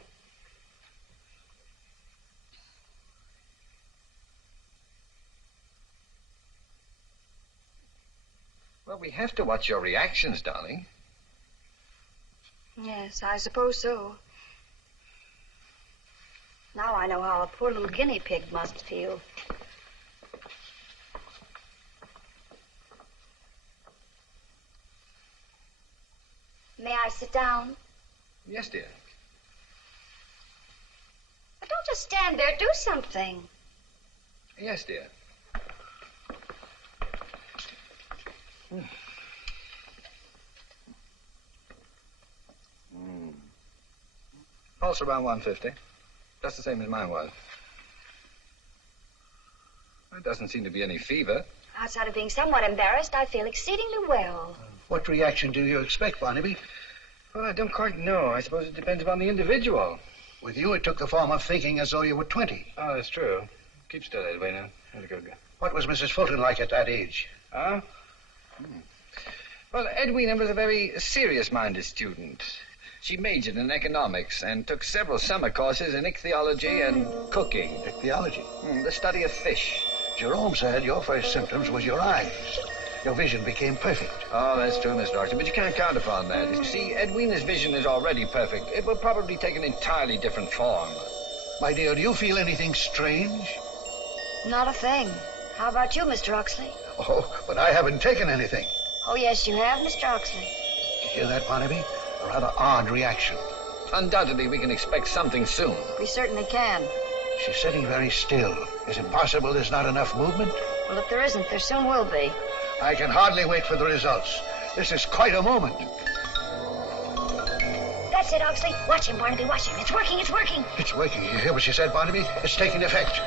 Well, we have to watch your reactions, darling. Yes, I suppose so. Now I know how a poor little guinea pig must feel. May I sit down? Yes, dear. But don't just stand there. Do something. Yes, dear. Pulse around 150. Just the same as mine was. There doesn't seem to be any fever. Outside of being somewhat embarrassed, I feel exceedingly well. What reaction do you expect, Barnaby? Well, I don't quite know. I suppose it depends upon the individual. With you, it took the form of thinking as though you were 20. Oh, that's true. Keep still, Edwina. That's a good guy. What was Mrs. Fulton like at that age? Huh? Well, Edwina was a very serious-minded student. She majored in economics and took several summer courses in ichthyology and cooking. Ichthyology? The study of fish. Jerome said your first symptoms was your eyes. Your vision became perfect. Oh, that's true, Mr. Doctor, but you can't count upon that. You see, Edwina's vision is already perfect. It will probably take an entirely different form. My dear, do you feel anything strange? Not a thing. How about you, Mr. Oxley? Oh, but I haven't taken anything. Oh, yes, you have, Mr. Oxley. You hear that, Barnaby? A rather odd reaction. Undoubtedly, we can expect something soon. We certainly can. She's sitting very still. Is it possible there's not enough movement? Well, if there isn't, there soon will be. I can hardly wait for the results. This is quite a moment. That's it, Oxley. Watch him, Barnaby, watch him. It's working, it's working. It's working. You hear what she said, Barnaby? It's taking effect.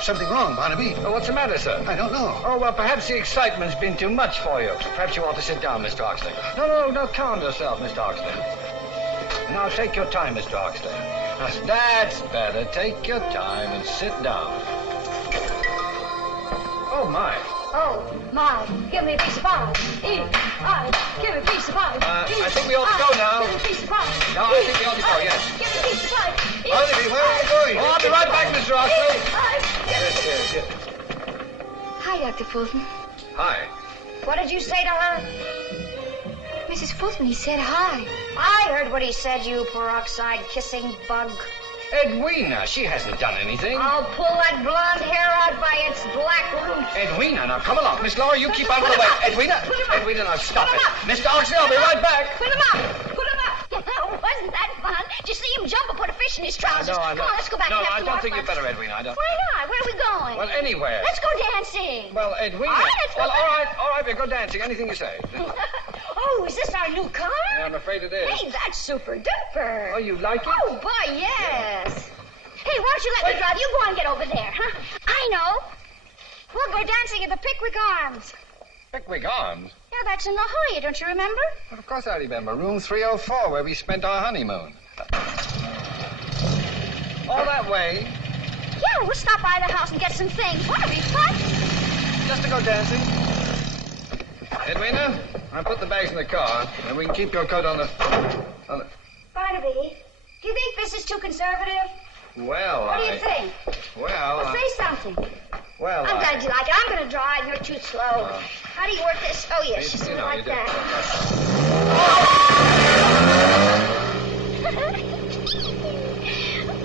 Something wrong, Barnaby. Oh, what's the matter, sir? I don't know. Oh, well, perhaps the excitement's been too much for you. Perhaps you ought to sit down, Mr. Oxley. No, calm yourself, Mr. Oxley. Now, take your time, Mr. Oxley. That's better. Take your time and sit down. Oh, my. Oh, my. Give me a piece of pie. Give me a piece of pie. I think we ought to go now. Give me a piece of pie. No, I think we ought to go, yes. Give me a piece of pie. Barnaby, where are you going? Oh, I'll be right back, Mr. Oxley. Yes. Hi, Dr. Fulton. Hi. What did you say to her? Mrs. Fulton, he said hi. I heard what he said, you peroxide kissing bug. Edwina, she hasn't done anything. I'll pull that blonde hair out by its black roots. Edwina, now come along. Miss Laura, you keep out of the way. Edwina, now stop it. Mr. Oxley, I'll be right back. Put him up. Wasn't that fun? Did you see him jump and put a fish in his trousers? No, I Come on, let's go back No, and have I some don't more think fun. you better, Edwina. I don't. Why not? Where are we going? Well, anywhere. Let's go dancing. Well, Edwina. All right, let's go Well, back. all right, we'll go dancing. Anything you say. Oh, is this our new car? Yeah, I'm afraid it is. Hey, that's super duper. Oh, you like it? Oh, boy, yes. Hey, why don't you let me drive? You go and get over there, huh? I know. We'll go dancing at the Pickwick Arms. Pickwick Arms? Yeah, that's in La Jolla, don't you remember? Well, of course I remember. Room 304, where we spent our honeymoon. All that way? Yeah, we'll stop by the house and get some things. Won't it be fun? Just to go dancing. Edwina, I'll put the bags in the car, and we can keep your coat on the... Barnaby, do you think this is too conservative? Well, What do you think? Well, Say something. Well, I'm glad you like it. I'm going to drive. You're too slow. How do you work this? Oh, yes, just like that.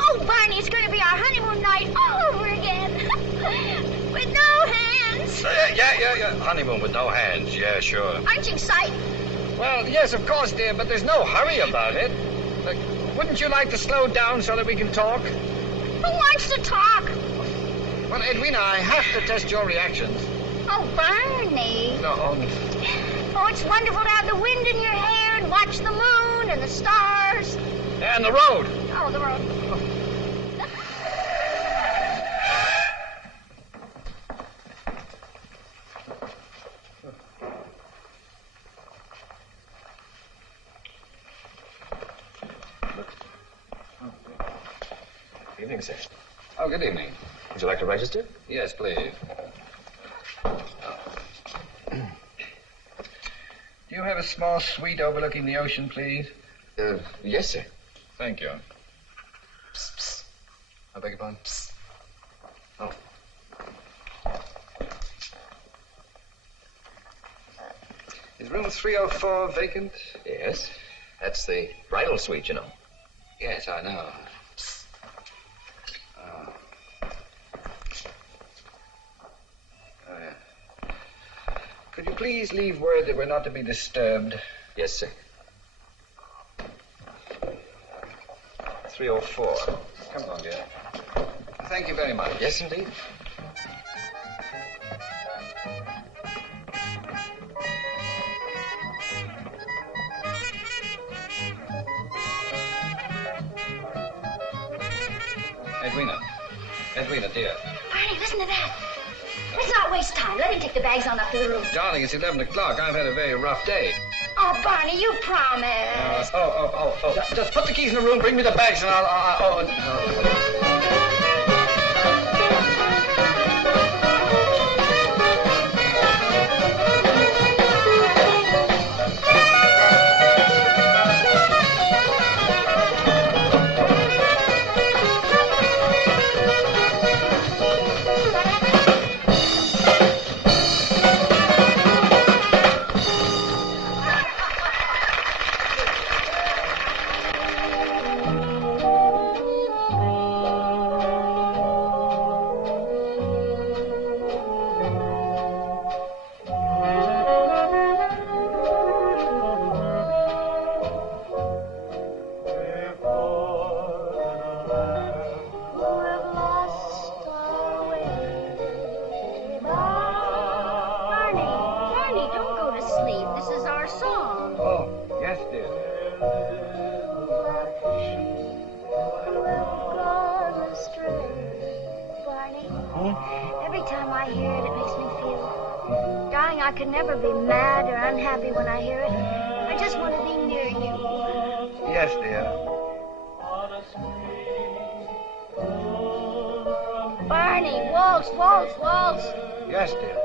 Oh, Barney, it's going to be our honeymoon night all over again. With no hands. Yeah. Honeymoon with no hands. Yeah, sure. Aren't you excited? Well, yes, of course, dear, but there's no hurry about it. Look, wouldn't you like to slow down so that we can talk? Who wants to talk? Well, Edwina, I have to test your reactions. Oh, Barney. No. Oh, it's wonderful to have the wind in your hair and watch the moon and the stars. And the road. Oh, the road. Evening, sir. Oh, good evening. Would you like to register? Yes, please. Do you have a small suite overlooking the ocean, please? Yes, sir. Thank you. Psst, psst. I beg your pardon? Psst. Oh. Is room 304 vacant? Yes. That's the bridal suite, you know. Yes, I know. Could you please leave word that we're not to be disturbed? Yes, sir. 304. Come along, dear. Thank you very much. Yes, indeed. Edwina, dear. Barney, listen to that. Let's not waste time. Let him take the bags on up to the room. Darling, it's 11 o'clock. I've had a very rough day. Oh, Barney, you promised. Just put the keys in the room, bring me the bags, and I'll... I could never be mad or unhappy when I hear it. I just want to be near you. Yes, dear. Barney, waltz, waltz, waltz. Yes, dear.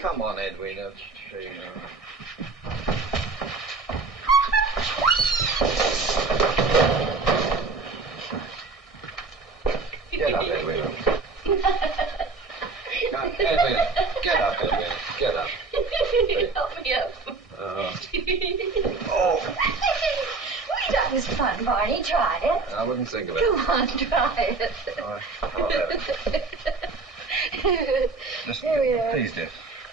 Come on, Edwina. There you go. Get up, Edwina. Now, Edwina, get up, Edwina. Get up. Help me up. That was fun, Barney. Try it. I wouldn't think of it. Come on, try it. Just, there we are. Please, dear.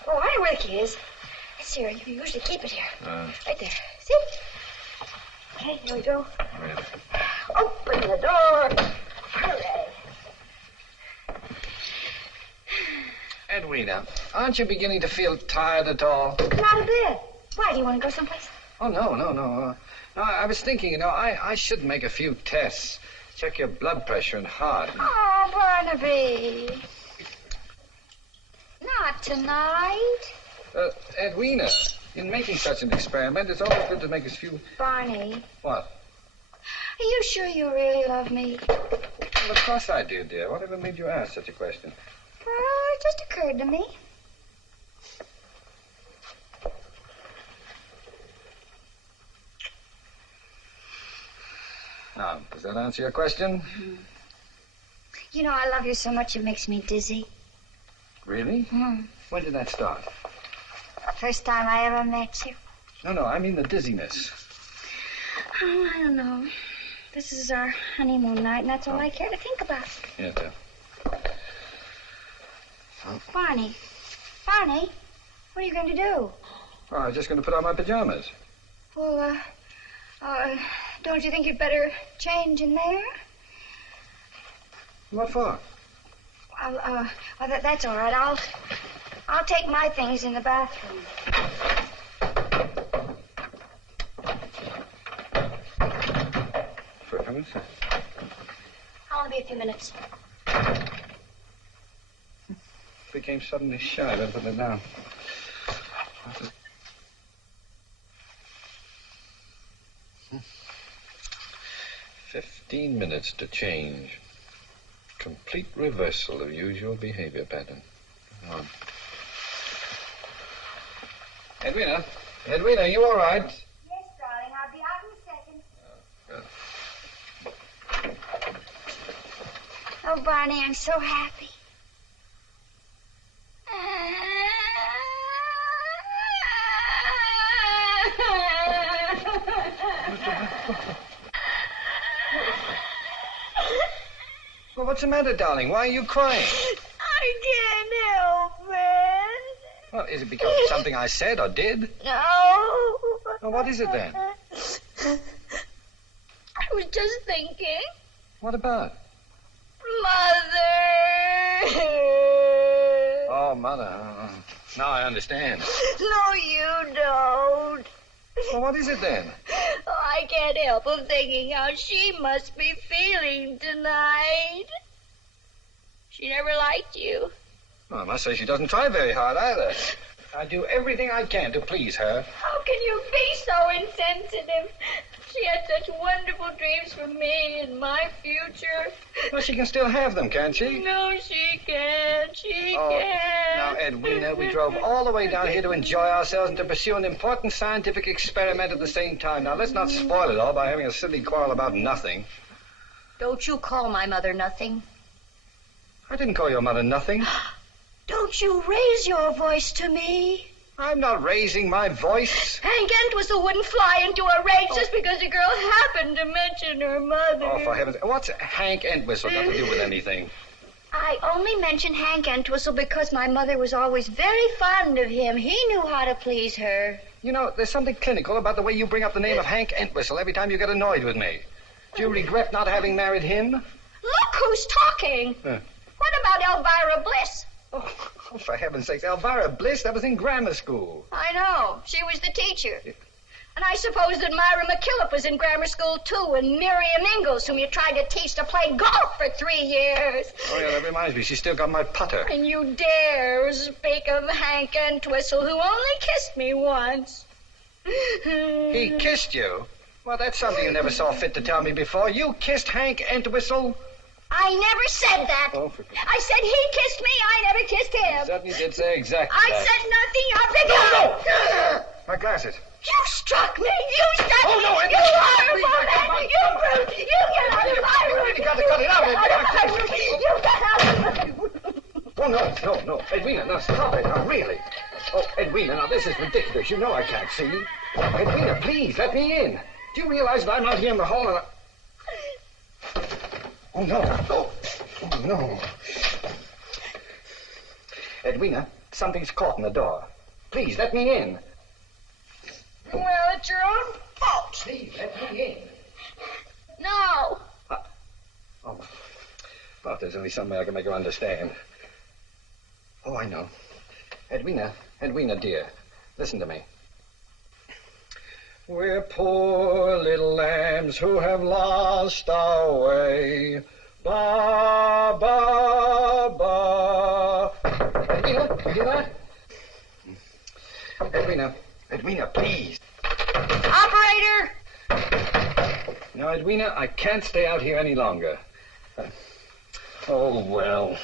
Oh, I know where the key is. It's here. You usually keep it here. Right there. See? Okay, here we go. Really? Open the door. Hooray. Edwina, aren't you beginning to feel tired at all? Not a bit. Why, do you want to go someplace? Oh, no. No, I was thinking, I should make a few tests. Check your blood pressure and heart. Oh, Barnaby. Not tonight. Edwina, in making such an experiment, it's always good to make a few... Barney. What? Are you sure you really love me? Well, of course I do, dear. Whatever made you ask such a question? Well, it just occurred to me. Now, does that answer your question? Mm-hmm. You know, I love you so much it makes me dizzy. Really? Mm. When did that start? First time I ever met you. No, I mean the dizziness. Oh, I don't know. This is our honeymoon night, and that's all I care to think about. Yes, dear. Barney, what are you going to do? Oh, I'm just going to put on my pajamas. Well, don't you think you'd better change in there? What for? Well, that's all right. I'll take my things in the bathroom. For heaven's sake. I'll only be a few minutes. Became suddenly shy. Better put it down. 15 minutes to change. Complete reversal of usual behavior pattern. Come on. Edwina, are you all right? Yes, darling. I'll be out in a second. Oh, Barney, I'm so happy. Well, what's the matter, darling? Why are you crying? I can't help it. Well, is it because of something I said or did? No. Well, what is it then? I was just thinking. What about? Mother. Oh, Mother. Now I understand. No, you don't. Well, what is it then? Oh, I can't help but thinking how she must be feeling tonight. She never liked you. Well, I must say she doesn't try very hard either. I do everything I can to please her. How can you be so insensitive? She had such wonderful dreams for me and my future. Well, she can still have them, can't she? No, she can't. She can't. Now, Edwina, we drove all the way down here to enjoy ourselves and to pursue an important scientific experiment at the same time. Now, let's not spoil it all by having a silly quarrel about nothing. Don't you call my mother nothing. I didn't call your mother nothing. Don't you raise your voice to me. I'm not raising my voice. Hank Entwistle wouldn't fly into a rage just because a girl happened to mention her mother. Oh, for heaven's sake. What's Hank Entwistle got to do with anything? I only mention Hank Entwistle because my mother was always very fond of him. He knew how to please her. You know, there's something clinical about the way you bring up the name of Hank Entwistle every time you get annoyed with me. Do you regret not having married him? Look who's talking. What about Elvira Bliss? Oh, for heaven's sakes, Elvira Bliss, that was in grammar school. I know. She was the teacher. And I suppose that Myra McKillop was in grammar school, too, and Miriam Ingalls, whom you tried to teach to play golf for 3 years. Oh, yeah, that reminds me. She's still got my putter. And you dare speak of Hank Entwistle, who only kissed me once. He kissed you? Well, that's something you never saw fit to tell me before. You kissed Hank Entwistle? I never said that. Oh, I said he kissed me. I never kissed him. You certainly did say exactly I that. said nothing of the kind. My glasses. You struck me. You struck me. Oh, no, You horrible man. You brute. You get out of my room. You got to cut it out, You get out of my room. Oh, no. Edwina, now stop it. Now, really. Oh, Edwina, now this is ridiculous. You know I can't see. Edwina, please, let me in. Do you realize that I'm out here in the hall and Oh, no. Oh, no. Edwina, something's caught in the door. Please, let me in. Well, it's your own fault. Please, let me in. No. Oh, well, if there's only some way I can make her understand. Oh, I know. Edwina, dear, listen to me. We're poor little lambs who have lost our way. Ba, ba, ba. Edwina, you hear that? Edwina, please. Operator! Now, Edwina, I can't stay out here any longer. Oh, well.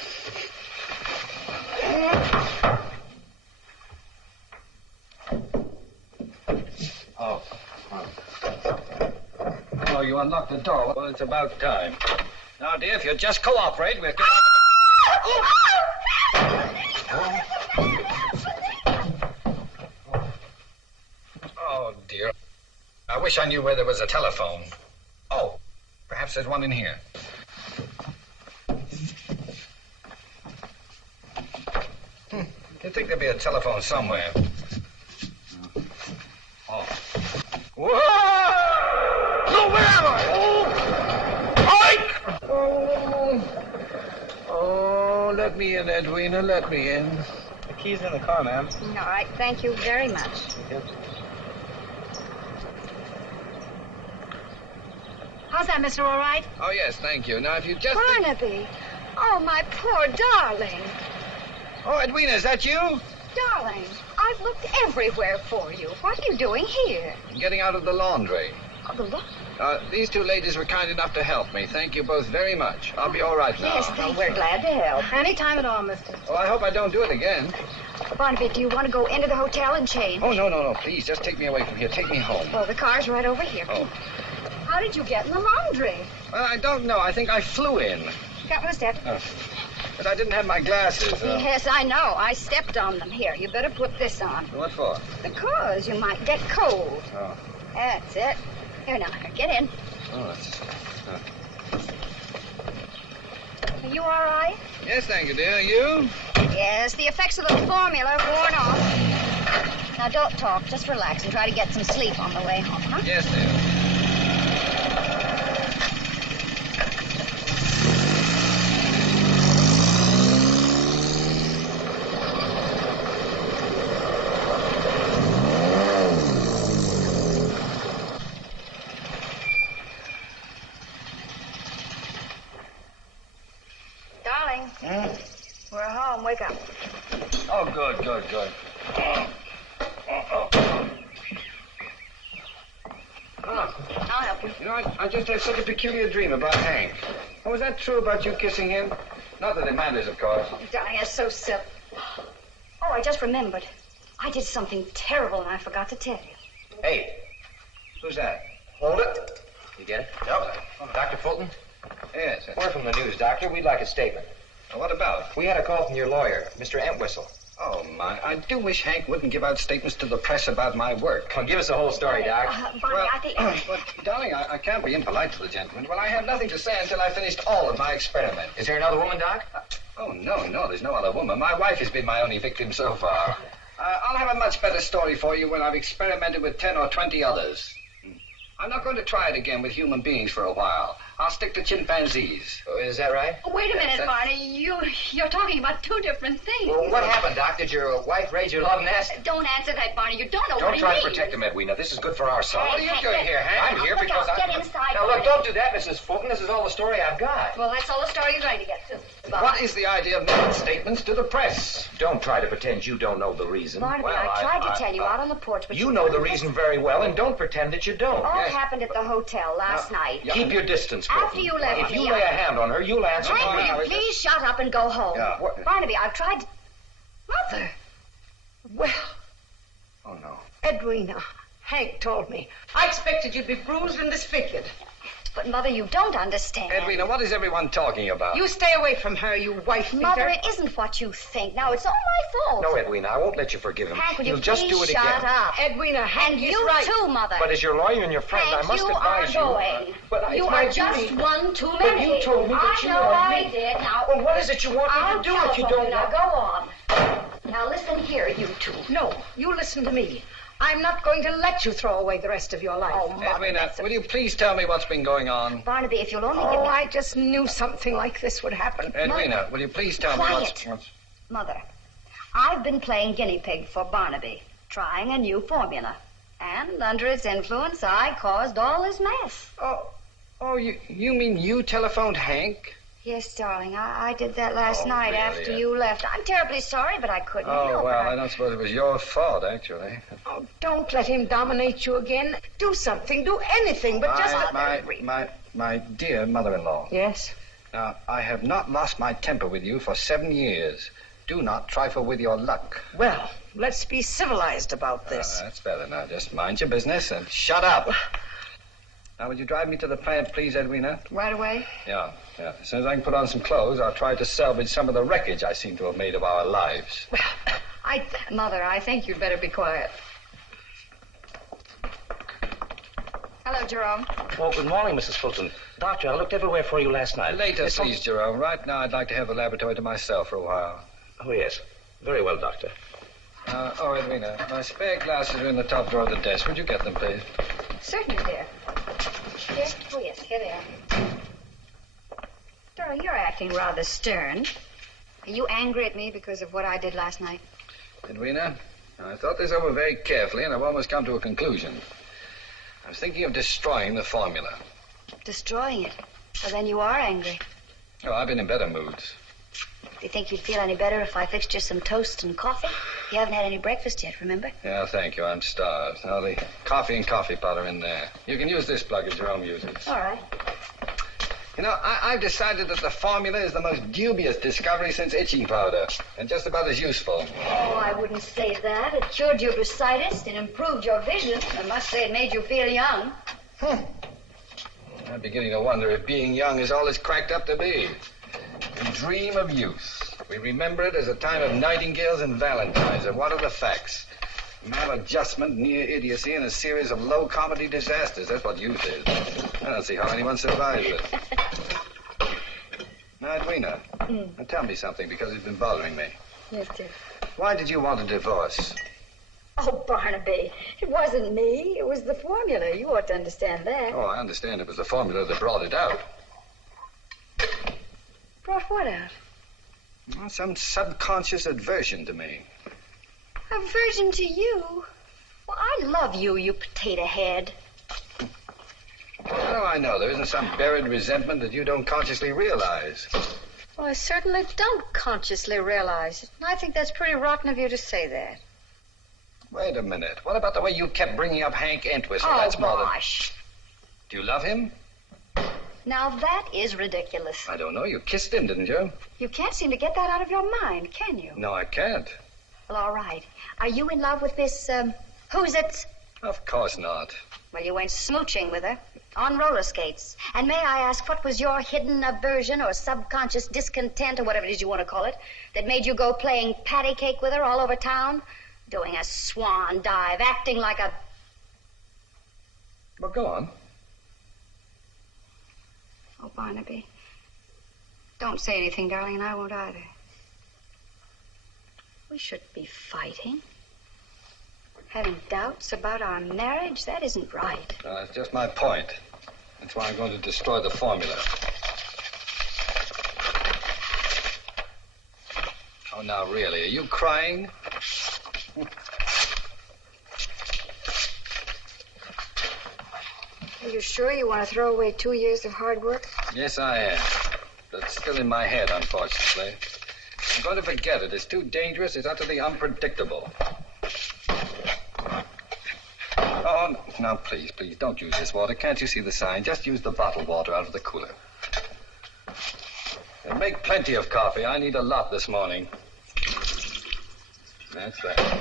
Oh, you unlocked the door. Well, it's about time. Now, dear, if you'll just cooperate, we'll get Oh, dear. I wish I knew where there was a telephone. Oh, perhaps there's one in here. You'd think there'd be a telephone somewhere. Oh. Whoa! No, where am I? Oh, let me in, Edwina, let me in. The key's in the car, ma'am. All right, thank you very much. How's that, mister, all right? Oh, yes, thank you. Now, if you just... Barnaby. Oh, my poor darling. Oh, Edwina, is that you? Darling, I've looked everywhere for you. What are you doing here? I'm getting out of the laundry. Oh, the laundry? These two ladies were kind enough to help me. Thank you both very much. I'll be all right now. Yes, we're glad to help. Any time at all, mister. Oh, I hope I don't do it again. Barnaby, do you want to go into the hotel and change? Oh, no. Please, just take me away from here. Take me home. Well, the car's right over here. Oh. How did you get in the laundry? Well, I don't know. I think I flew in. Got one step. But I didn't have my glasses. Yes, I know. I stepped on them. Here, you better put this on. What for? Because you might get cold. Oh. That's it. Here now, get in. Oh, that's... Are you all right? Yes, thank you, dear. You? Yes, the effects of the formula have worn off. Now, don't talk. Just relax and try to get some sleep on the way home, huh? Yes, dear. Darling, we're home. Wake up. Oh, good. I'll help you. You know, I just had such a peculiar dream about Hank. Oh, was that true about you kissing him? Not that it matters, of course. Darling, that's so silly. Oh, I just remembered. I did something terrible and I forgot to tell you. Hey, who's that? Hold it. You get it? Yep. Dr. Fulton? Yes. We're from the news, Doctor. We'd like a statement. What about? We had a call from your lawyer, Mr. Entwistle. Oh, my. I do wish Hank wouldn't give out statements to the press about my work. Well, give us the whole story, Doc. Barney, I think... But, darling, I can't be impolite to the gentleman. Well, I have nothing to say until I finished all of my experiment. Is there another woman, Doc? Oh, no, there's no other woman. My wife has been my only victim so far. I'll have a much better story for you when I've experimented with 10 or 20 others. I'm not going to try it again with human beings for a while. I'll stick to chimpanzees. Oh, is that right? Oh, wait a minute, Barney. You're talking about two different things. Well, what happened, Doc? Did your wife raise your love nest? Don't answer that, Barney. You don't know what Don't he try means. to protect him, Edwina. This is good for our soul. Hey, What are you Hank, doing here, Hank? I'm here look because out. I... Get inside, Now, Barney. look, don't do that, Mrs. Fulton. This is all the story I've got. Well, that's all the story you're going to get to. What is the idea of making statements to the press? Don't try to pretend you don't know the reason. Barnaby, I tried to tell you out on the porch, but You know the reason very well, and don't pretend that you don't. All happened at the hotel last night. Keep your distance, Fulton. After you left If me, you lay a hand on her, you'll answer Hank, for will it. you please shut up and go home? Yeah. Barnaby, I've tried to... Mother. Well, Oh, no. Edwina, Hank told me. I expected you'd be bruised and disfigured. But, Mother, you don't understand. Edwina, what is everyone talking about? You stay away from her, you wife beater. Mother, it isn't what you think. Now, it's all my fault. No, Edwina, I won't let you forgive him. Hank, will You'll you just please do it shut again. up? Edwina, Hank And is you right. too, Mother. But as your lawyer and your friend, Hank, I must you advise are going. But You it's my are just duty. one too But many. you told me that I you know were I me. did. Now, Well, what is it you want I'll me to do if you telephone don't Now, want... go on. Now, listen here, you two. No, you listen to me. I'm not going to let you throw away the rest of your life. Oh, Mother, Edwina, will you please tell me what's been going on? Barnaby, if you'll only give me... I just knew something like this would happen. Edwina, will you please tell me what's... Mother, I've been playing guinea pig for Barnaby, trying a new formula. And under its influence, I caused all this mess. Oh, you mean you telephoned Hank? Yes, darling, I did that last night really? after you left. I'm terribly sorry, but I couldn't Oh, help well, it. I don't suppose it was your fault, actually. Oh, don't let him dominate you again. Do something, do anything, but just... My dear mother-in-law. Yes? Now, I have not lost my temper with you for 7 years. Do not trifle with your luck. Well, let's be civilized about this. That's better now. Just mind your business and shut up. Now, would you drive me to the plant, please, Edwina? Right away? Yeah. As soon as I can put on some clothes, I'll try to salvage some of the wreckage I seem to have made of our lives. Mother, I think you'd better be quiet. Hello, Jerome. Oh, good morning, Mrs. Fulton. Doctor, I looked everywhere for you last night. Later, please, Jerome. Right now, I'd like to have the laboratory to myself for a while. Oh, yes. Very well, Doctor. Edwina, my spare glasses are in the top drawer of the desk. Would you get them, please? Certainly, dear. Here? Oh, yes, here they are. Darling, you're acting rather stern. Are you angry at me because of what I did last night? Edwina, I thought this over very carefully, and I've almost come to a conclusion. I was thinking of destroying the formula. Destroying it? Well, then you are angry. Oh, I've been in better moods. Do you think you'd feel any better if I fixed you some toast and coffee? You haven't had any breakfast yet, remember? Yeah, thank you. I'm starved. Now, the coffee and coffee pot are in there. You can use this plug as Jerome uses. All right. You know, I've decided that the formula is the most dubious discovery since itching powder, and just about as useful. Oh, I wouldn't say that. It cured your bursitis and improved your vision. I must say it made you feel young. I'm beginning to wonder if being young is all it's cracked up to be. We dream of youth. We remember it as a time of nightingales and valentines. And what are the facts? Maladjustment, near idiocy, and a series of low-comedy disasters. That's what youth is. I don't see how anyone survives it. Now, Edwina, now tell me something, because it's been bothering me. Yes, dear. Why did you want a divorce? Oh, Barnaby, it wasn't me. It was the formula. You ought to understand that. Oh, I understand it was the formula that brought it out. Brought what out? Well, some subconscious aversion to me. Aversion to you? Well, I love you, you potato head. Oh, I know. There isn't some buried resentment that you don't consciously realize. Well, I certainly don't consciously realize it. And I think that's pretty rotten of you to say that. Wait a minute. What about the way you kept bringing up Hank Entwistle? Oh, That's more gosh. Do you love him? Now, that is ridiculous. I don't know. You kissed him, didn't you? You can't seem to get that out of your mind, can you? No, I can't. Well, all right. Are you in love with Miss, who's it? Of course not. Well, you went smooching with her on roller skates. And may I ask, what was your hidden aversion or subconscious discontent or whatever it is you want to call it that made you go playing patty cake with her all over town? Doing a swan dive, acting like a... Well, go on. Oh, Barnaby, don't say anything, darling, and I won't either. We shouldn't be fighting. Having doubts about our marriage, that isn't right. That's just my point. That's why I'm going to destroy the formula. Oh, now, really, are you crying? Are you sure you want to throw away 2 years of hard work? Yes, I am. But it's still in my head, unfortunately. I'm going to forget it. It's too dangerous. It's utterly unpredictable. Oh, now, please, don't use this water. Can't you see the sign? Just use the bottled water out of the cooler. And make plenty of coffee. I need a lot this morning. That's that.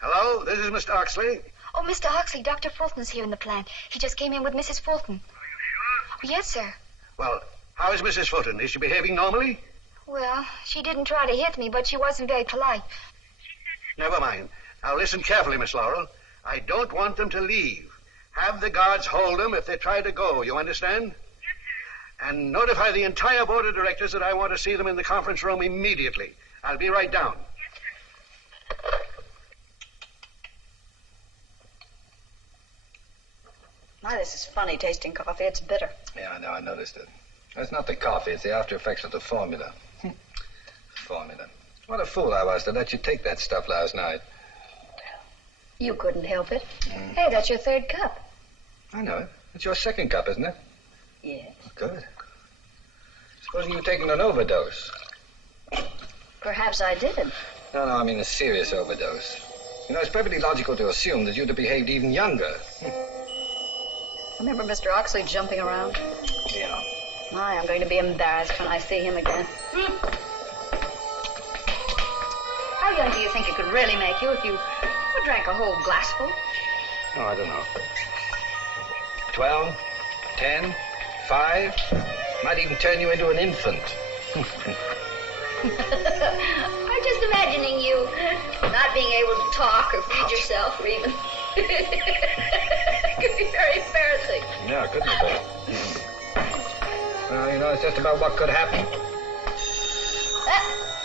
Hello, this is Mr. Oxley. Oh, Mr. Oxley, Dr. Fulton's here in the plant. He just came in with Mrs. Fulton. Oh, yes, sir. Well, how is Mrs. Fulton? Is she behaving normally? Well, she didn't try to hit me, but she wasn't very polite. Never mind. Now listen carefully, Miss Laurel. I don't want them to leave. Have the guards hold them if they try to go. You understand? Yes, sir. And notify the entire board of directors that I want to see them in the conference room immediately. I'll be right down. Yes, sir. My, this is funny tasting coffee. It's bitter. Yeah, I know. I noticed it. It's not the coffee. It's the after effects of the formula. Formula. What a fool I was to let you take that stuff last night. You couldn't help it. Hey, that's your third cup. I know it. It's your second cup, isn't it? Yes. Good. Supposing you've taken an overdose. Perhaps I did. No, I mean a serious overdose. You know, it's perfectly logical to assume that you'd have behaved even younger. Remember Mr. Oxley jumping around? Yeah. My, I'm going to be embarrassed when I see him again. How young do you think it could really make you if you drank a whole glassful? Oh, I don't know. 12, 10, 5. Might even turn you into an infant. I'm just imagining you not being able to talk or feed yourself or even... It could be very embarrassing. Yeah, couldn't it be? Well, you know, it's just about what could happen.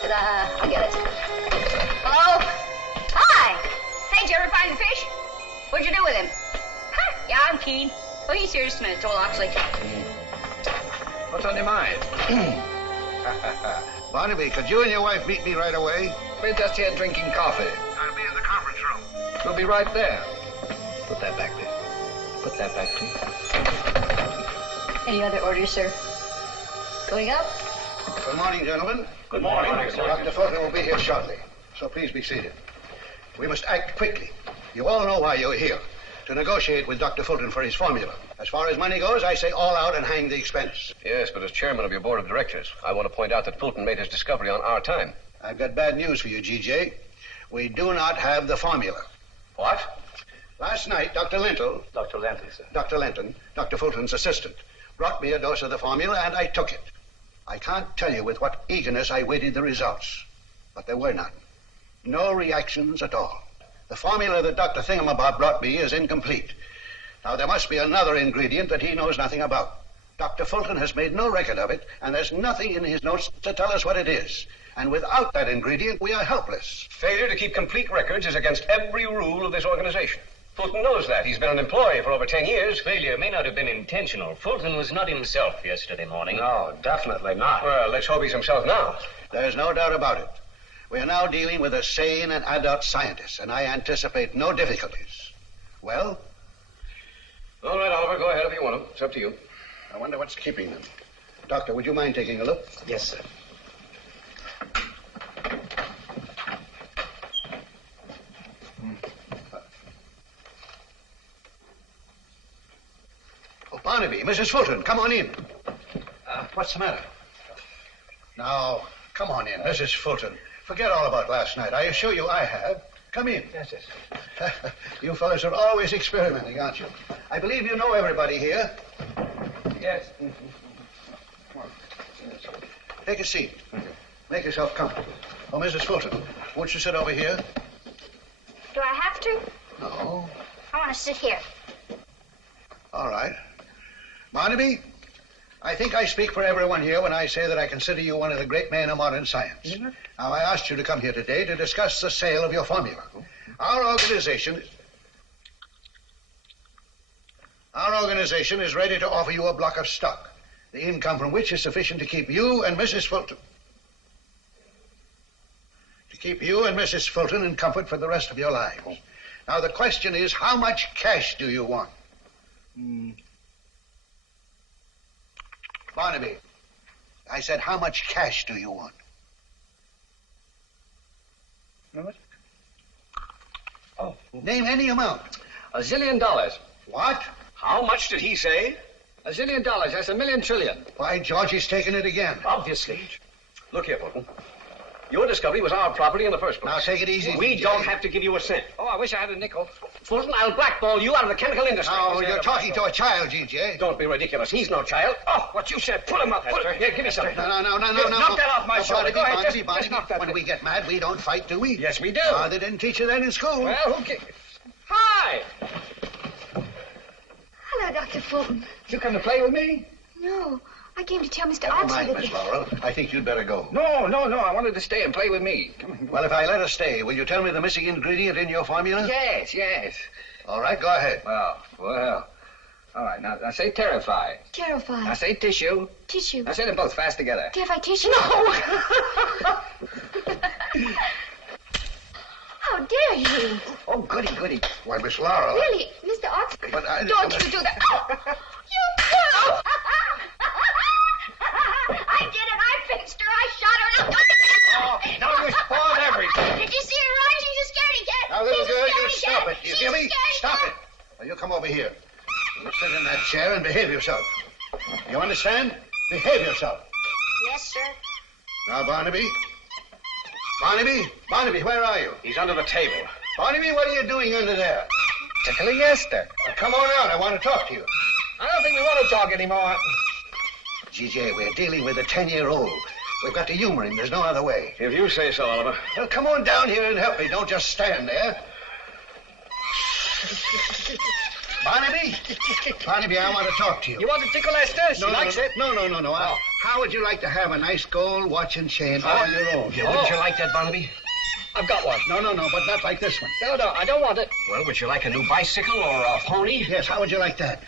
I'll get it. Hello? Hi! Hey, did you ever find the fish? What'd you do with him? Huh? Yeah, I'm keen. Oh, he's here just a minute, old Oxley. What's on your mind? Barnaby, could you and your wife meet me right away? We're just here drinking coffee. I'll be in the conference room. We'll be right there. Put that back, please. Put that back, please. Any other orders, sir? Going up? Good morning, gentlemen. Good morning. Dr. Fulton will be here shortly, so please be seated. We must act quickly. You all know why you're here, to negotiate with Dr. Fulton for his formula. As far as money goes, I say all out and hang the expense. Yes, but as chairman of your board of directors, I want to point out that Fulton made his discovery on our time. I've got bad news for you, G.J. We do not have the formula. What? Last night, Dr. Linton, Dr. Lenton, sir. Dr. Linton, Dr. Fulton's assistant, brought me a dose of the formula, and I took it. I can't tell you with what eagerness I waited the results, but there were none. No reactions at all. The formula that Dr. Thingamabob brought me is incomplete. Now, there must be another ingredient that he knows nothing about. Dr. Fulton has made no record of it, and there's nothing in his notes to tell us what it is. And without that ingredient, we are helpless. Failure to keep complete records is against every rule of this organization. Fulton knows that. He's been an employee for over 10 years. Failure may not have been intentional. Fulton was not himself yesterday morning. No, definitely not. Well, let's hope he's himself now. There's no doubt about it. We are now dealing with a sane and adult scientist, and I anticipate no difficulties. Well? All right, Oliver, go ahead if you want to. It's up to you. I wonder what's keeping them. Doctor, would you mind taking a look? Yes, sir. Oh, Barnaby, Mrs. Fulton, come on in. What's the matter? Now, come on in, Mrs. Fulton. Forget all about last night. I assure you I have. Come in. Yes. You fellows are always experimenting, aren't you? I believe you know everybody here. Yes. Take a seat. Make yourself comfortable. Oh, Mrs. Fulton, won't you sit over here? Do I have to? No. I want to sit here. All right. Barnaby, I think I speak for everyone here when I say that I consider you one of the great men of modern science. Mm-hmm. Now, I asked you to come here today to discuss the sale of your formula. Our organization is ready to offer you a block of stock, the income from which is sufficient to keep you and Mrs. Fulton in comfort for the rest of your lives. Now, the question is, how much cash do you want? Barnaby, I said, how much cash do you want? What? Oh. Name any amount. $1 zillion. What? How much did he say? $1 zillion. That's $1 million trillion. Why, George, he's taken it again. Obviously. Look here, Fulton. Your discovery was our property in the first place. Now, take it easy. We don't have to give you a cent. Oh, I wish I had a nickel. Fulton, I'll blackball you out of the chemical industry. Now, you're talking to a child, G.J. Don't be ridiculous. He's no child. Oh, what you said. Put him up. Put him. Here, give me something. No. Knock that off my shoulder. Go ahead. Just knock that. When we get mad, we don't fight, do we? Yes, we do. They didn't teach you that in school. Well, who cares? Hi! Hello, Dr. Fulton. You come to play with me? No, I came to tell Mr. Never Oxley mind, that... Miss Laurel. I think you'd better go. No. I wanted to stay and play with me. Come on. Well, if I let her stay, will you tell me the missing ingredient in your formula? Yes. All right, go ahead. Well. All right, now say terrify. Terrify. Now say tissue. Tissue. Now say them both fast together. Terrify tissue? No! How dare you? Oh, goody. Why, Miss Laurel... Really, Mr. Oxley? But Don't you do that. Oh, you killed! I did it. I fixed her. I shot her. Oh, now you spoiled everything. Did you see her run? She's a scaredy cat. Now, little She's a girl, you scaredy stop cat. it. You She's hear a me? scaredy Stop cat. it. Now, you come over here. You sit in that chair and behave yourself. You understand? Behave yourself. Yes, sir. Now, Barnaby, where are you? He's under the table. Barnaby, what are you doing under there? Tickling Esther. Now, come on out. I want to talk to you. I don't think we want to talk anymore. G.J., we're dealing with a 10-year-old. We've got to humor him. There's no other way. If you say so, Oliver. Well, come on down here and help me. Don't just stand there. Barnaby, I want to talk to you. You want to tickle Esther? She likes it. No. Oh. How would you like to have a nice gold watch and chain all on your own? Wouldn't you like that, Barnaby? I've got one. No, but not like this one. No, I don't want it. Well, would you like a new bicycle or a pony? Yes, how would you like that?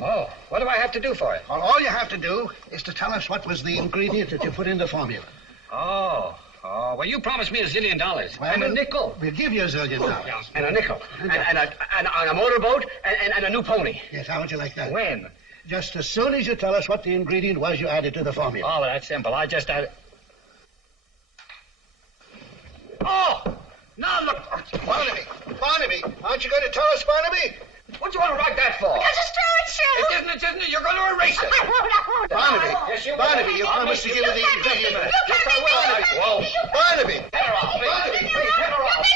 Oh, what do I have to do for it? Well, all you have to do is to tell us what was the ingredient that you put in the formula. Oh, well, you promised me $1 zillion. Well, and a nickel. We'll give you $1 zillion. And a nickel. And a motorboat and a new pony. Yes, how would you like that? When? Just as soon as you tell us what the ingredient was you added to the formula. Oh, well, that's simple. I just added... Oh! Now look... Barnaby, aren't you going to tell us, Barnaby? What do you want to write that for? Because it's true, it's true. It isn't. You're going to erase it. Barnaby, Yes, you will. Barnaby, you promised to give her the ingredient. Yes, I will. Whoa. Barnaby! Head her off. Barnaby! Head her off.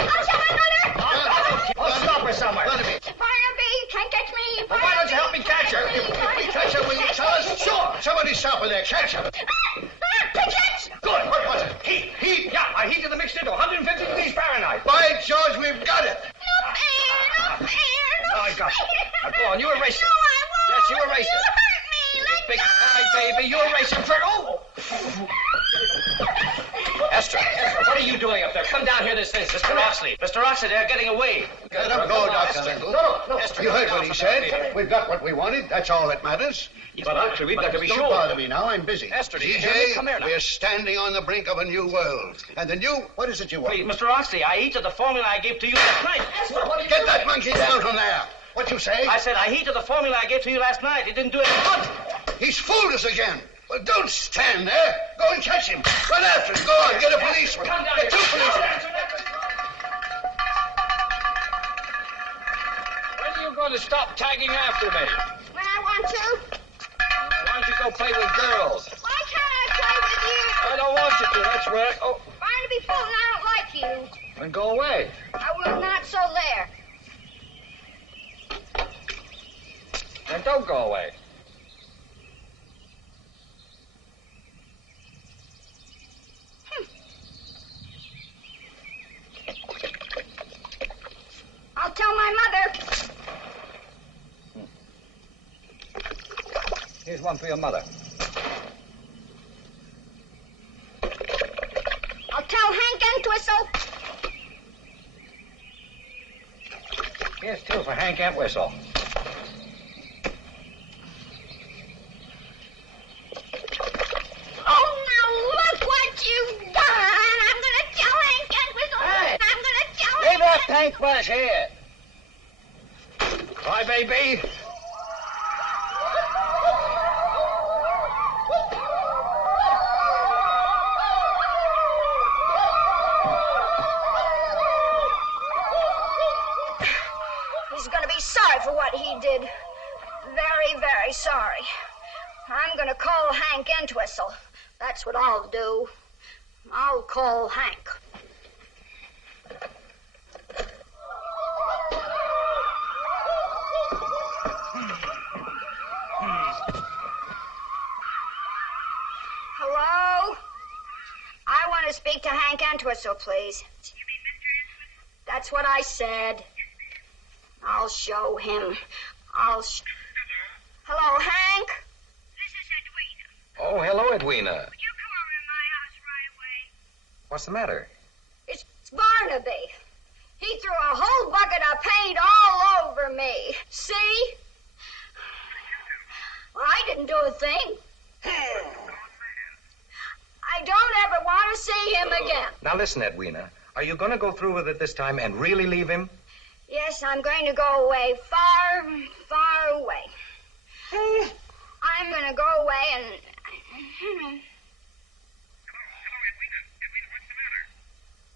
I'll tell my mother. I'll stop her somewhere. Barnaby! Barnaby, can't catch me. Well, why don't you help me catch her? If we catch her, will you tell us? Sure. Somebody stop her there. Catch her. Pigeons. Good. What was it? Heat. Yeah, I heated the mixture to 150 degrees Fahrenheit. By George, we've got it. No fair. I got it. Now, go on, you erase it. No, I won't. Yes, you erase it. You hurt me. Esther, what are you doing up there? Come down here this instant. Mr. Oxley. Mr. Oxley, they're getting away. Let him go, Dr. Lingle. No. Esther, you heard what he said. We've got what we wanted. That's all that matters. But actually, we've got to be sure. Don't bother me now. I'm busy. Esther, do you hear me? Come here now. We're standing on the brink of a new world. And the new... What is it you want? Please, Mr. Oxley, I heated the formula I gave to you last night. Esther, get that monkey down from there. What you say? I said I heated the formula I gave to you last night. It didn't do any good. He's fooled us again. Well, don't stand there. Go and catch him. Run after him. Go on. Get a policeman. Come down Get here. 2 policemen. When are you going to stop tagging after me? When I want to. Why don't you go play with girls? Why can't I play with you? I don't want you to. That's right. Oh, Barnaby Fulton, I don't like you. then go away. I will not so there. Then don't go away. I'll tell my mother. Here's one for your mother. I'll tell Hank Entwistle. Here's 2 for Hank Entwistle. Oh, now look what you've done. I'm going to tell Hank Entwistle. Hey. I'm going to tell him. Leave that paintbrush here. Bye, baby. He's going to be sorry for what he did. Very, very sorry. I'm going to call Hank Entwistle. That's what I'll do. I'll call Hank. Hello? I want to speak to Hank Entwistle, please. That's what I said. I'll show him. Hello, Hank? This is Edwina. Oh, hello, Edwina. Would you come over to my house right away? What's the matter? It's Barnaby. He threw a whole bucket of paint all over me. See? Well, I didn't do a thing. I don't ever want to see him again. Now, listen, Edwina. Are you going to go through with it this time and really leave him? Yes, I'm going to go away, far, far away. I'm going to go away and... Hello, Edwina. Edwina, what's the matter?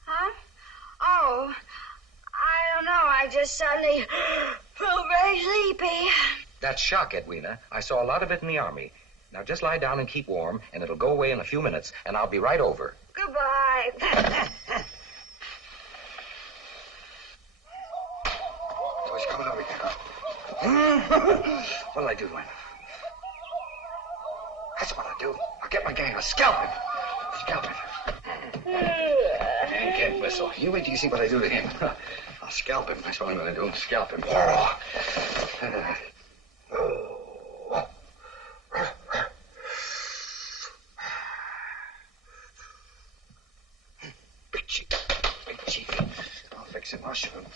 Huh? Oh, I don't know. I just suddenly felt very sleepy. That's shock, Edwina. I saw a lot of it in the Army. Now, just lie down and keep warm, and it'll go away in a few minutes, and I'll be right over. Goodbye. Oh, he's coming over here. What'll I do, Edwina? That's what I'll do. I'll get my gang. I'll scalp him. Scalp him. Hank Entwistle. You wait till you see what I do to him. I'll scalp him. That's what I'm going to do. Scalp him. Big chief. Big chief. I'll fix him. I'll shoot him.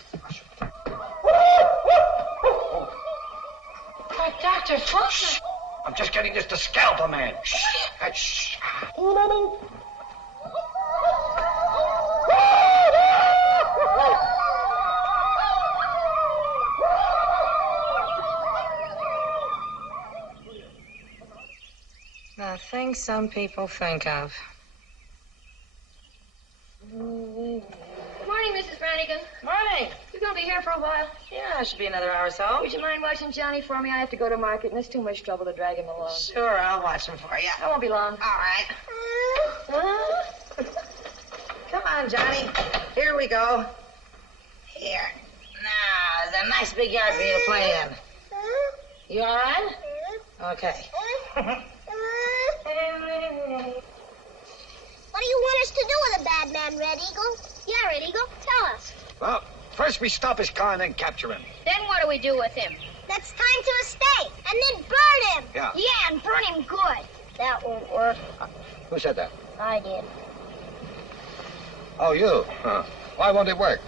But Dr. Fulton... I'm just getting this to scalp a man. Shh. The things some people think of. Morning, Mrs. Brannigan. Morning. You gonna be here for a while? Yeah, it should be another hour or so. Would you mind watching Johnny for me? I have to go to market, and it's too much trouble to drag him along. Sure, I'll watch them for you. I won't be long. All right. Come on, Johnny. Here we go. Here. Now, there's a nice big yard for you to play in. You all right? Okay. What do you want us to do with a bad man, Red Eagle? Yeah, Red Eagle, tell us. Well, first we stop his car and then capture him. Then what do we do with him? Let's tie him to a stake and then burn him. Yeah. Yeah, and burn him good. That won't work. Who said that? I did. Oh, you? Huh. Why won't it work?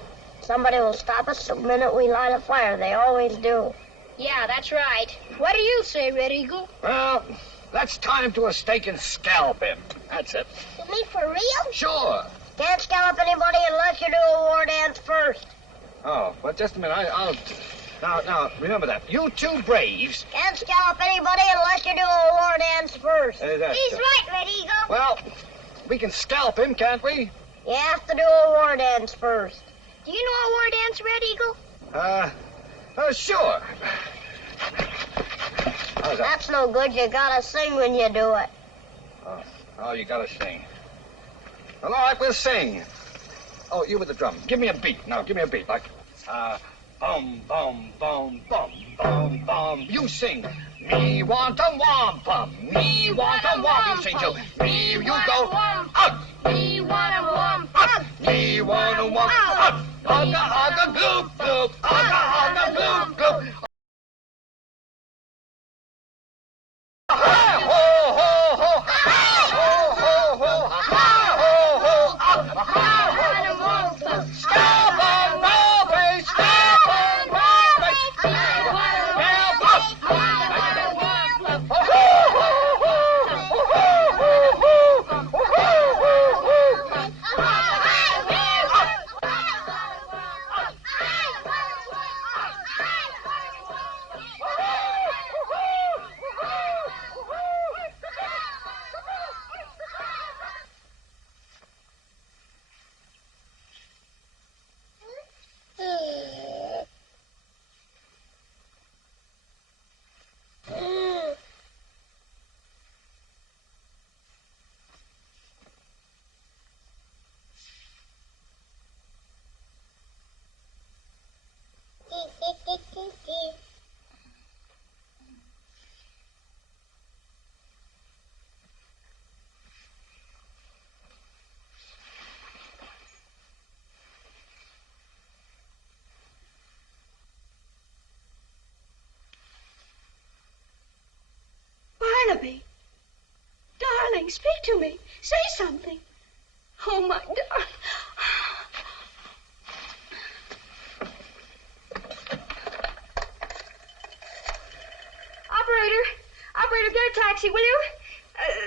Somebody will stop us the minute we light a fire. They always do. Yeah, that's right. What do you say, Red Eagle? Well, let's tie him to a stake and scalp him. That's it. You mean for real? Sure. Can't scallop anybody unless you do a war dance first. Oh, well, just a minute. I'll... Now, remember that. You two braves... Can't scallop anybody unless you do a war dance first. He's right, Red Eagle. Well, we can scalp him, can't we? You have to do a war dance first. Do you know a war dance, Red Eagle? Sure. How's that? That's no good. You gotta sing when you do it. Oh, you gotta sing. Well, all right, we'll sing. Oh, you with the drum. Give me a beat. Now, give me a beat. Like, bum, bum, bum, bum, bum, bum. You sing. Me want a wampum. Me want a wampum. You sing too. Me, you go. Up. Me want a wampum. Me want a wampum. Up. Ugga, ugga, gloop, gloop. Ugga, ugga, gloop, gloop. Barnaby. Darling, speak to me. Say something. Oh, my darling. Operator, get a taxi, will you?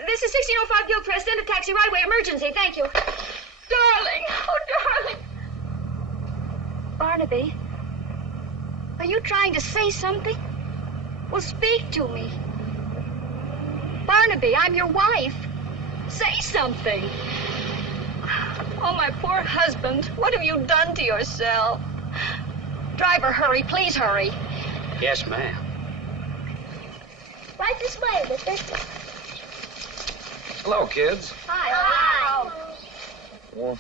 This is 1605 Gilchrist. Send a taxi right away. Emergency. Thank you. Darling. Oh, darling. Barnaby, are you trying to say something? Well, speak to me. Barnaby, I'm your wife. Say something. Oh, my poor husband. What have you done to yourself? Driver, hurry. Please hurry. Yes, ma'am. Right this way, mister. Hello, kids. Hi. Well,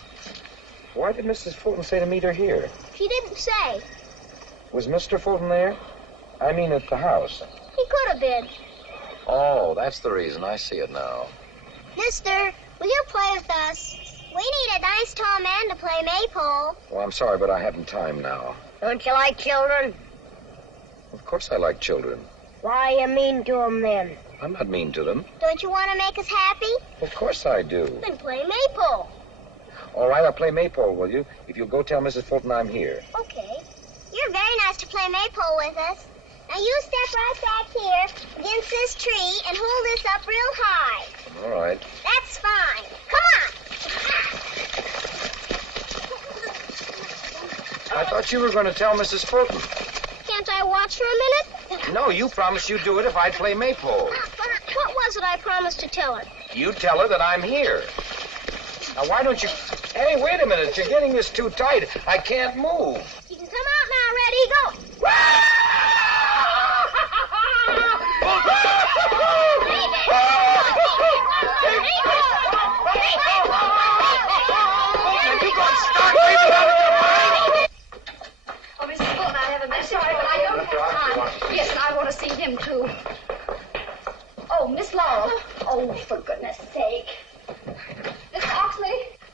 why did Mrs. Fulton say to meet her here? She didn't say. Was Mr. Fulton there? I mean, at the house. He could have been. Oh, that's the reason. I see it now. Mister, will you play with us? We need a nice tall man to play maypole. Well, I'm sorry, but I haven't time now. Don't you like children? Of course I like children. Why are you mean to them then? I'm not mean to them. Don't you want to make us happy? Of course I do. Then play maypole. All right, I'll play maypole, will you? If you'll go tell Mrs. Fulton I'm here. Okay. You're very nice to play maypole with us. Now you step right back here against this tree and hold this up real high. All right. That's fine. Come on. I thought you were going to tell Mrs. Fulton. Can't I watch for a minute? No, you promised you'd do it if I'd play maypole. What was it I promised to tell her? You tell her that I'm here. Now, why don't you... Hey, wait a minute. You're getting this too tight. I can't move. You can come out now, Red Eagle. Oh, Mrs. Fulton, I have a message, but I don't have time. Yes, I want to see him, too. Oh, Miss Laurel. Oh, for goodness sake.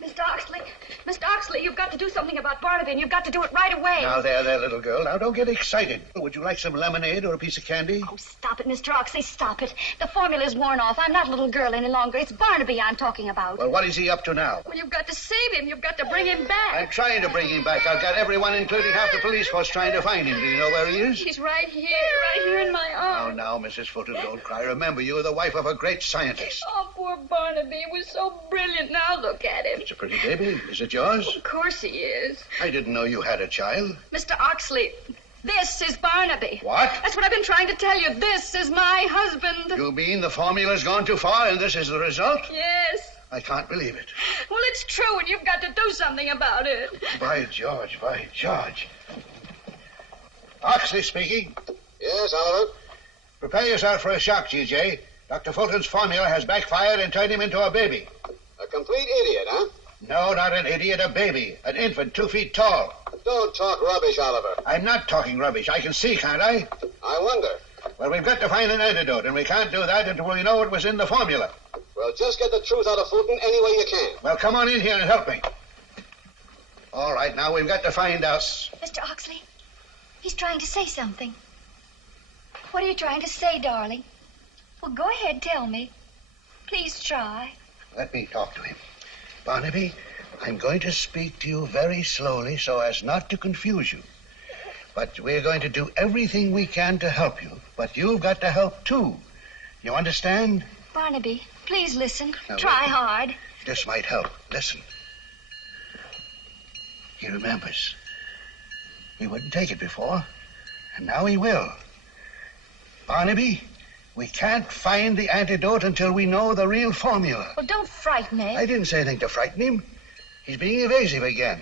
Mr. Oxley. Oxley, you've got to do something about Barnaby, and you've got to do it right away. Now, there, little girl. Now, don't get excited. Would you like some lemonade or a piece of candy? Oh, stop it, Mr. Oxley, stop it. The formula's worn off. I'm not a little girl any longer. It's Barnaby I'm talking about. Well, what is he up to now? Well, you've got to save him. You've got to bring him back. I'm trying to bring him back. I've got everyone, including half the police force, trying to find him. Do you know where he is? He's right here in my arms. Oh, now, Mrs. Fulton, don't cry. Remember, you're the wife of a great scientist. Oh, poor Barnaby. He was so brilliant. Now look at him. It's a pretty baby. Is it yours? Of course he is. I didn't know you had a child. Mr. Oxley, this is Barnaby. What? That's what I've been trying to tell you. This is my husband. You mean the formula's gone too far and this is the result? Yes. I can't believe it. Well, it's true, and you've got to do something about it. By George, by George. Oxley speaking. Yes, Oliver? Prepare yourself for a shock, G.J. Dr. Fulton's formula has backfired and turned him into a baby. A complete idiot, huh? No, not an idiot, a baby. An infant 2 feet tall. Don't talk rubbish, Oliver. I'm not talking rubbish. I can see, can't I? I wonder. Well, we've got to find an antidote, and we can't do that until we know what was in the formula. Well, just get the truth out of Fulton any way you can. Well, come on in here and help me. All right, now we've got to find out. Mr. Oxley, he's trying to say something. What are you trying to say, darling? Well, go ahead, tell me. Please try. Let me talk to him. Barnaby, I'm going to speak to you very slowly so as not to confuse you. But we're going to do everything we can to help you. But you've got to help, too. You understand? Barnaby, please listen. Now, try wait. hard. This might help. Listen. He remembers. We wouldn't take it before, and now he will. Barnaby, we can't find the antidote until we know the real formula. Well, don't frighten him. I didn't say anything to frighten him. He's being evasive again.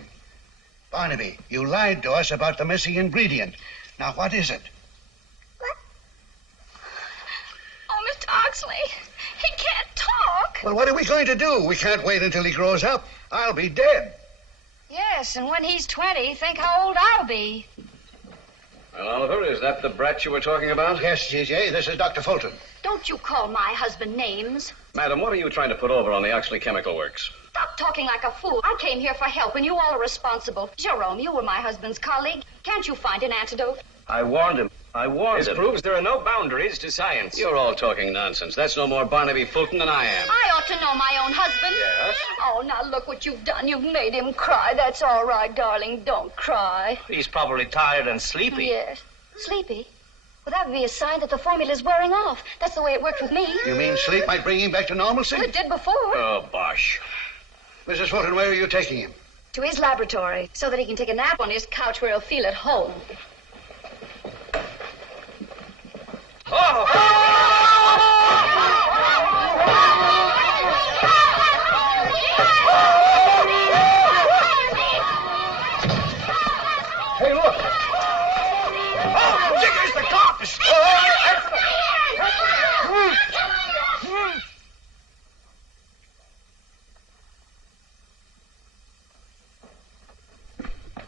Barnaby, you lied to us about the missing ingredient. Now, what is it? Oh, Mr. Oxley, he can't talk. Well, what are we going to do? We can't wait until he grows up. I'll be dead. Yes, and when he's 20, think how old I'll be. Well, Oliver, is that the brat you were talking about? Yes, G.J., this is Dr. Fulton. Don't you call my husband names. Madam, what are you trying to put over on the Oxley Chemical Works? Stop talking like a fool. I came here for help, and you all are responsible. Jerome, you were my husband's colleague. Can't you find an antidote? I warned him. This proves there are no boundaries to science. You're all talking nonsense. That's no more Barnaby Fulton than I am. I ought to know my own husband. Yes? Oh, now look what you've done. You've made him cry. That's all right, darling. Don't cry. He's probably tired and sleepy. Yes. Sleepy? Well, that would be a sign that the formula's wearing off. That's the way it worked with me. You mean sleep might bring him back to normalcy? Well, it did before. Oh, bosh. Mrs. Fulton, where are you taking him? To his laboratory, so that he can take a nap on his couch where he'll feel at home. Hey, look. Oh, there's the cops.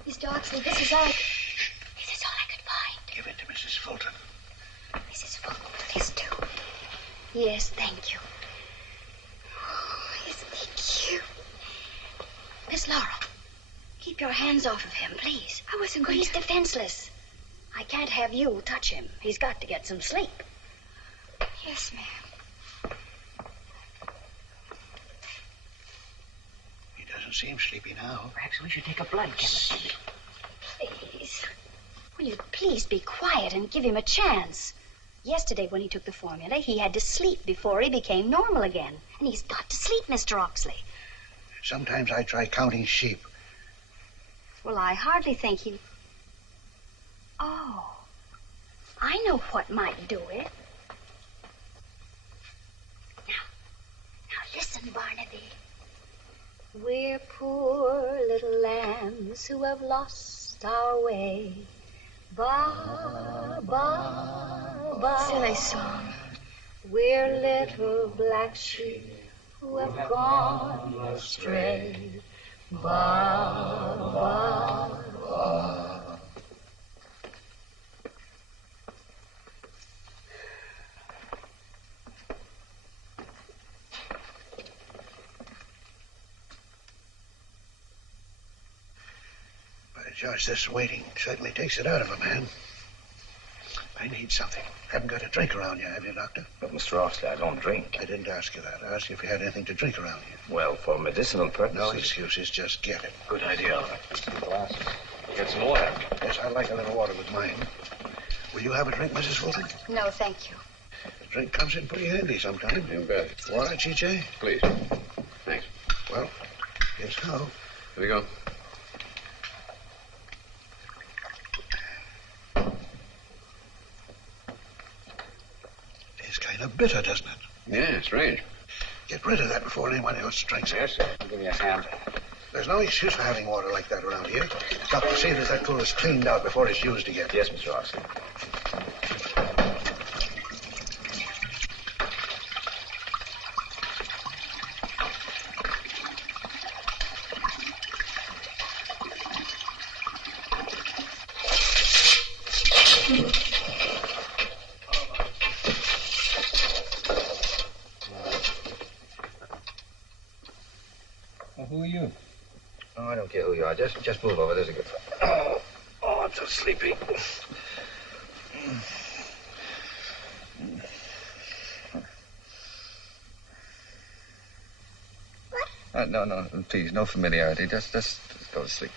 Mr. Oxley, this is all I could find. Give it to Mrs. Fulton. Mrs. Fulton, please do. Yes, thank you. Oh, isn't he cute? Miss Laurel, keep your hands off of him, please. I wasn't going He's to... defenseless. I can't have you touch him. He's got to get some sleep. Yes, ma'am. He doesn't seem sleepy now. Perhaps we should take a blood chemist. Please. Will you please be quiet and give him a chance? Yesterday, when he took the formula, he had to sleep before he became normal again. And he's got to sleep, Mr. Oxley. Sometimes I try counting sheep. Well, I hardly think he... Oh, I know what might do it. Now listen, Barnaby. We're poor little lambs who have lost our way. Ba, ba, ba. Silly song. We're little black sheep who have gone astray. Ba, ba, ba. Judge, this waiting certainly takes it out of a man. I need something. Haven't got a drink around you, have you, Doctor? But, Mr. Oxley, I don't drink. I didn't ask you that. I asked you if you had anything to drink around you. Well, for medicinal purposes. No excuses, just get it. Good idea, Oliver. Glasses. Get some water. Yes, I'd like a little water with mine. Will you have a drink, Mrs. Fulton? No, thank you. The drink comes in pretty handy sometimes. You bet. Water, G.J.? Please. Thanks. Well, here's how. Here we go. Tastes kind of bitter, doesn't it? Yeah, strange. Get rid of that before anyone else drinks it. Yes, sir. I'll give you a hand. There's no excuse for having water like that around here. Doctor, see that cooler is cleaned out before it's used again. Yes, Mr. Oxley. Who are you? Oh, I don't care who you are. Just move over. There's a good... Oh, I'm so sleepy. No, please, no familiarity. Just go to sleep.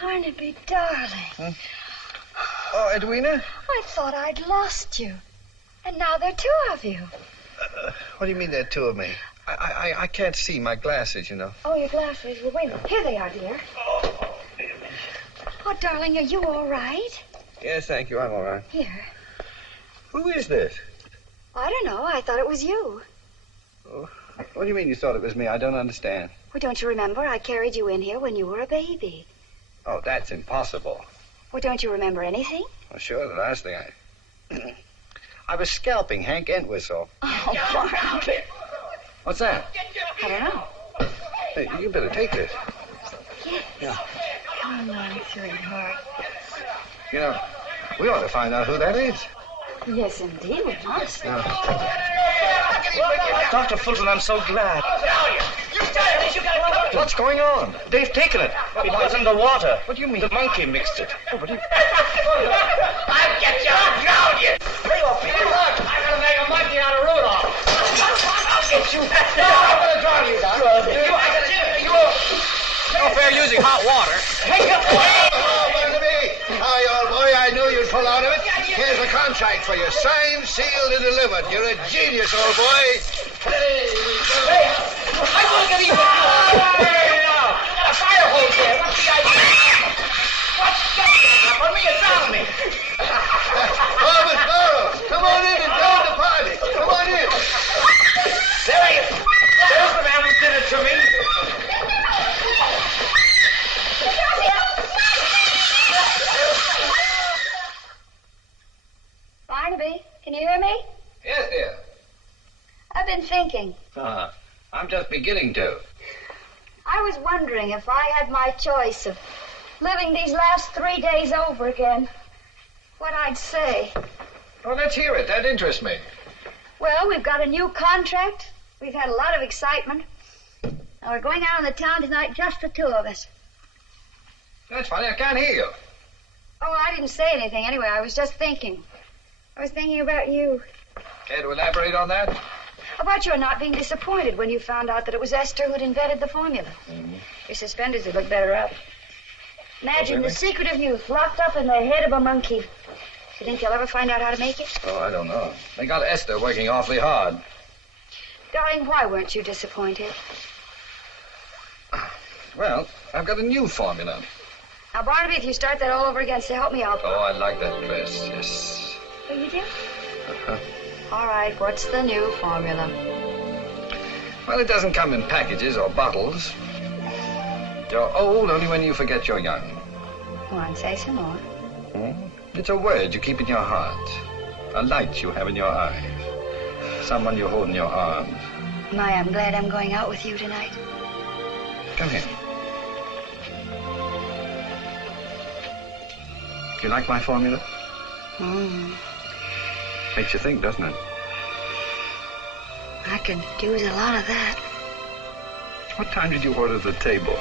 Barnaby, darling. Huh? Oh, Edwina? I thought I'd lost you. And now there are two of you. What do you mean there are two of me? I can't see my glasses, you know. Oh, your glasses. Well, wait a minute. Here they are, dear. Oh, darling, are you all right? Yes, thank you. I'm all right. Here. Who is this? I don't know. I thought it was you. Oh, what do you mean you thought it was me? I don't understand. Well, don't you remember? I carried you in here when you were a baby. Oh, that's impossible. Well, don't you remember anything? Well, sure, the last thing I was scalping Hank Entwistle. Oh, Barnaby. What's that? I don't know. Hey, you better take this. Yes. Yeah. Come on, sweetheart. You know, we ought to find out who that is. Yes, indeed, we must. Dr. Fulton, I'm so glad. What's going on? They've taken it. It was in the water. What do you mean? The monkey mixed it. Oh, but I'll get you. I'll drown you. Lay off me. Look, I'm going to make a monkey out of Rudolph. I'll get you. I'm going to drown you, Doc. No fair using hot water. Oh, Barnaby. Hi, old boy. I knew you'd pull out of it. Here's a contract for you. Signed, sealed, and delivered. You're a genius, old boy. Hey, I'm going to get even. Hey, now. Got a fire hose there. What's the idea? What's that? For me, you're drowning me. Oh, Miss Burrow, come on in and join the party. Come on in. There he is. There's the man who did it to me. Barnaby, can you hear me? Yes, dear. I've been thinking. I'm just beginning to. I was wondering if I had my choice of living these last 3 days over again, what I'd say. Oh, let's hear it. That interests me. Well, we've got a new contract. We've had a lot of excitement. Now we're going out on the town tonight, just the two of us. That's funny. I can't hear you. Oh, I didn't say anything anyway. I was just thinking. I was thinking about you. Care to elaborate on that? About your not being disappointed when you found out that it was Esther who'd invented the formula. Mm-hmm. Your suspenders would look better up. Imagine really? the secret of youth locked up in the head of a monkey. You think they'll ever find out how to make it? Oh, I don't know. They got Esther working awfully hard. Darling, why weren't you disappointed? Well, I've got a new formula. Now, Barnaby, if you start that all over again, say, help me out. Oh, I like that dress, yes. Oh, you do? Uh-huh. All right, what's the new formula? Well, it doesn't come in packages or bottles. You're old only when you forget you're young. Go on, say some more. It's a word you keep in your heart. A light you have in your eye. Someone you hold in your arms. My, I'm glad I'm going out with you tonight. Come here. Do you like my formula? Makes you think, doesn't it? I could use a lot of that. What time did you order the table?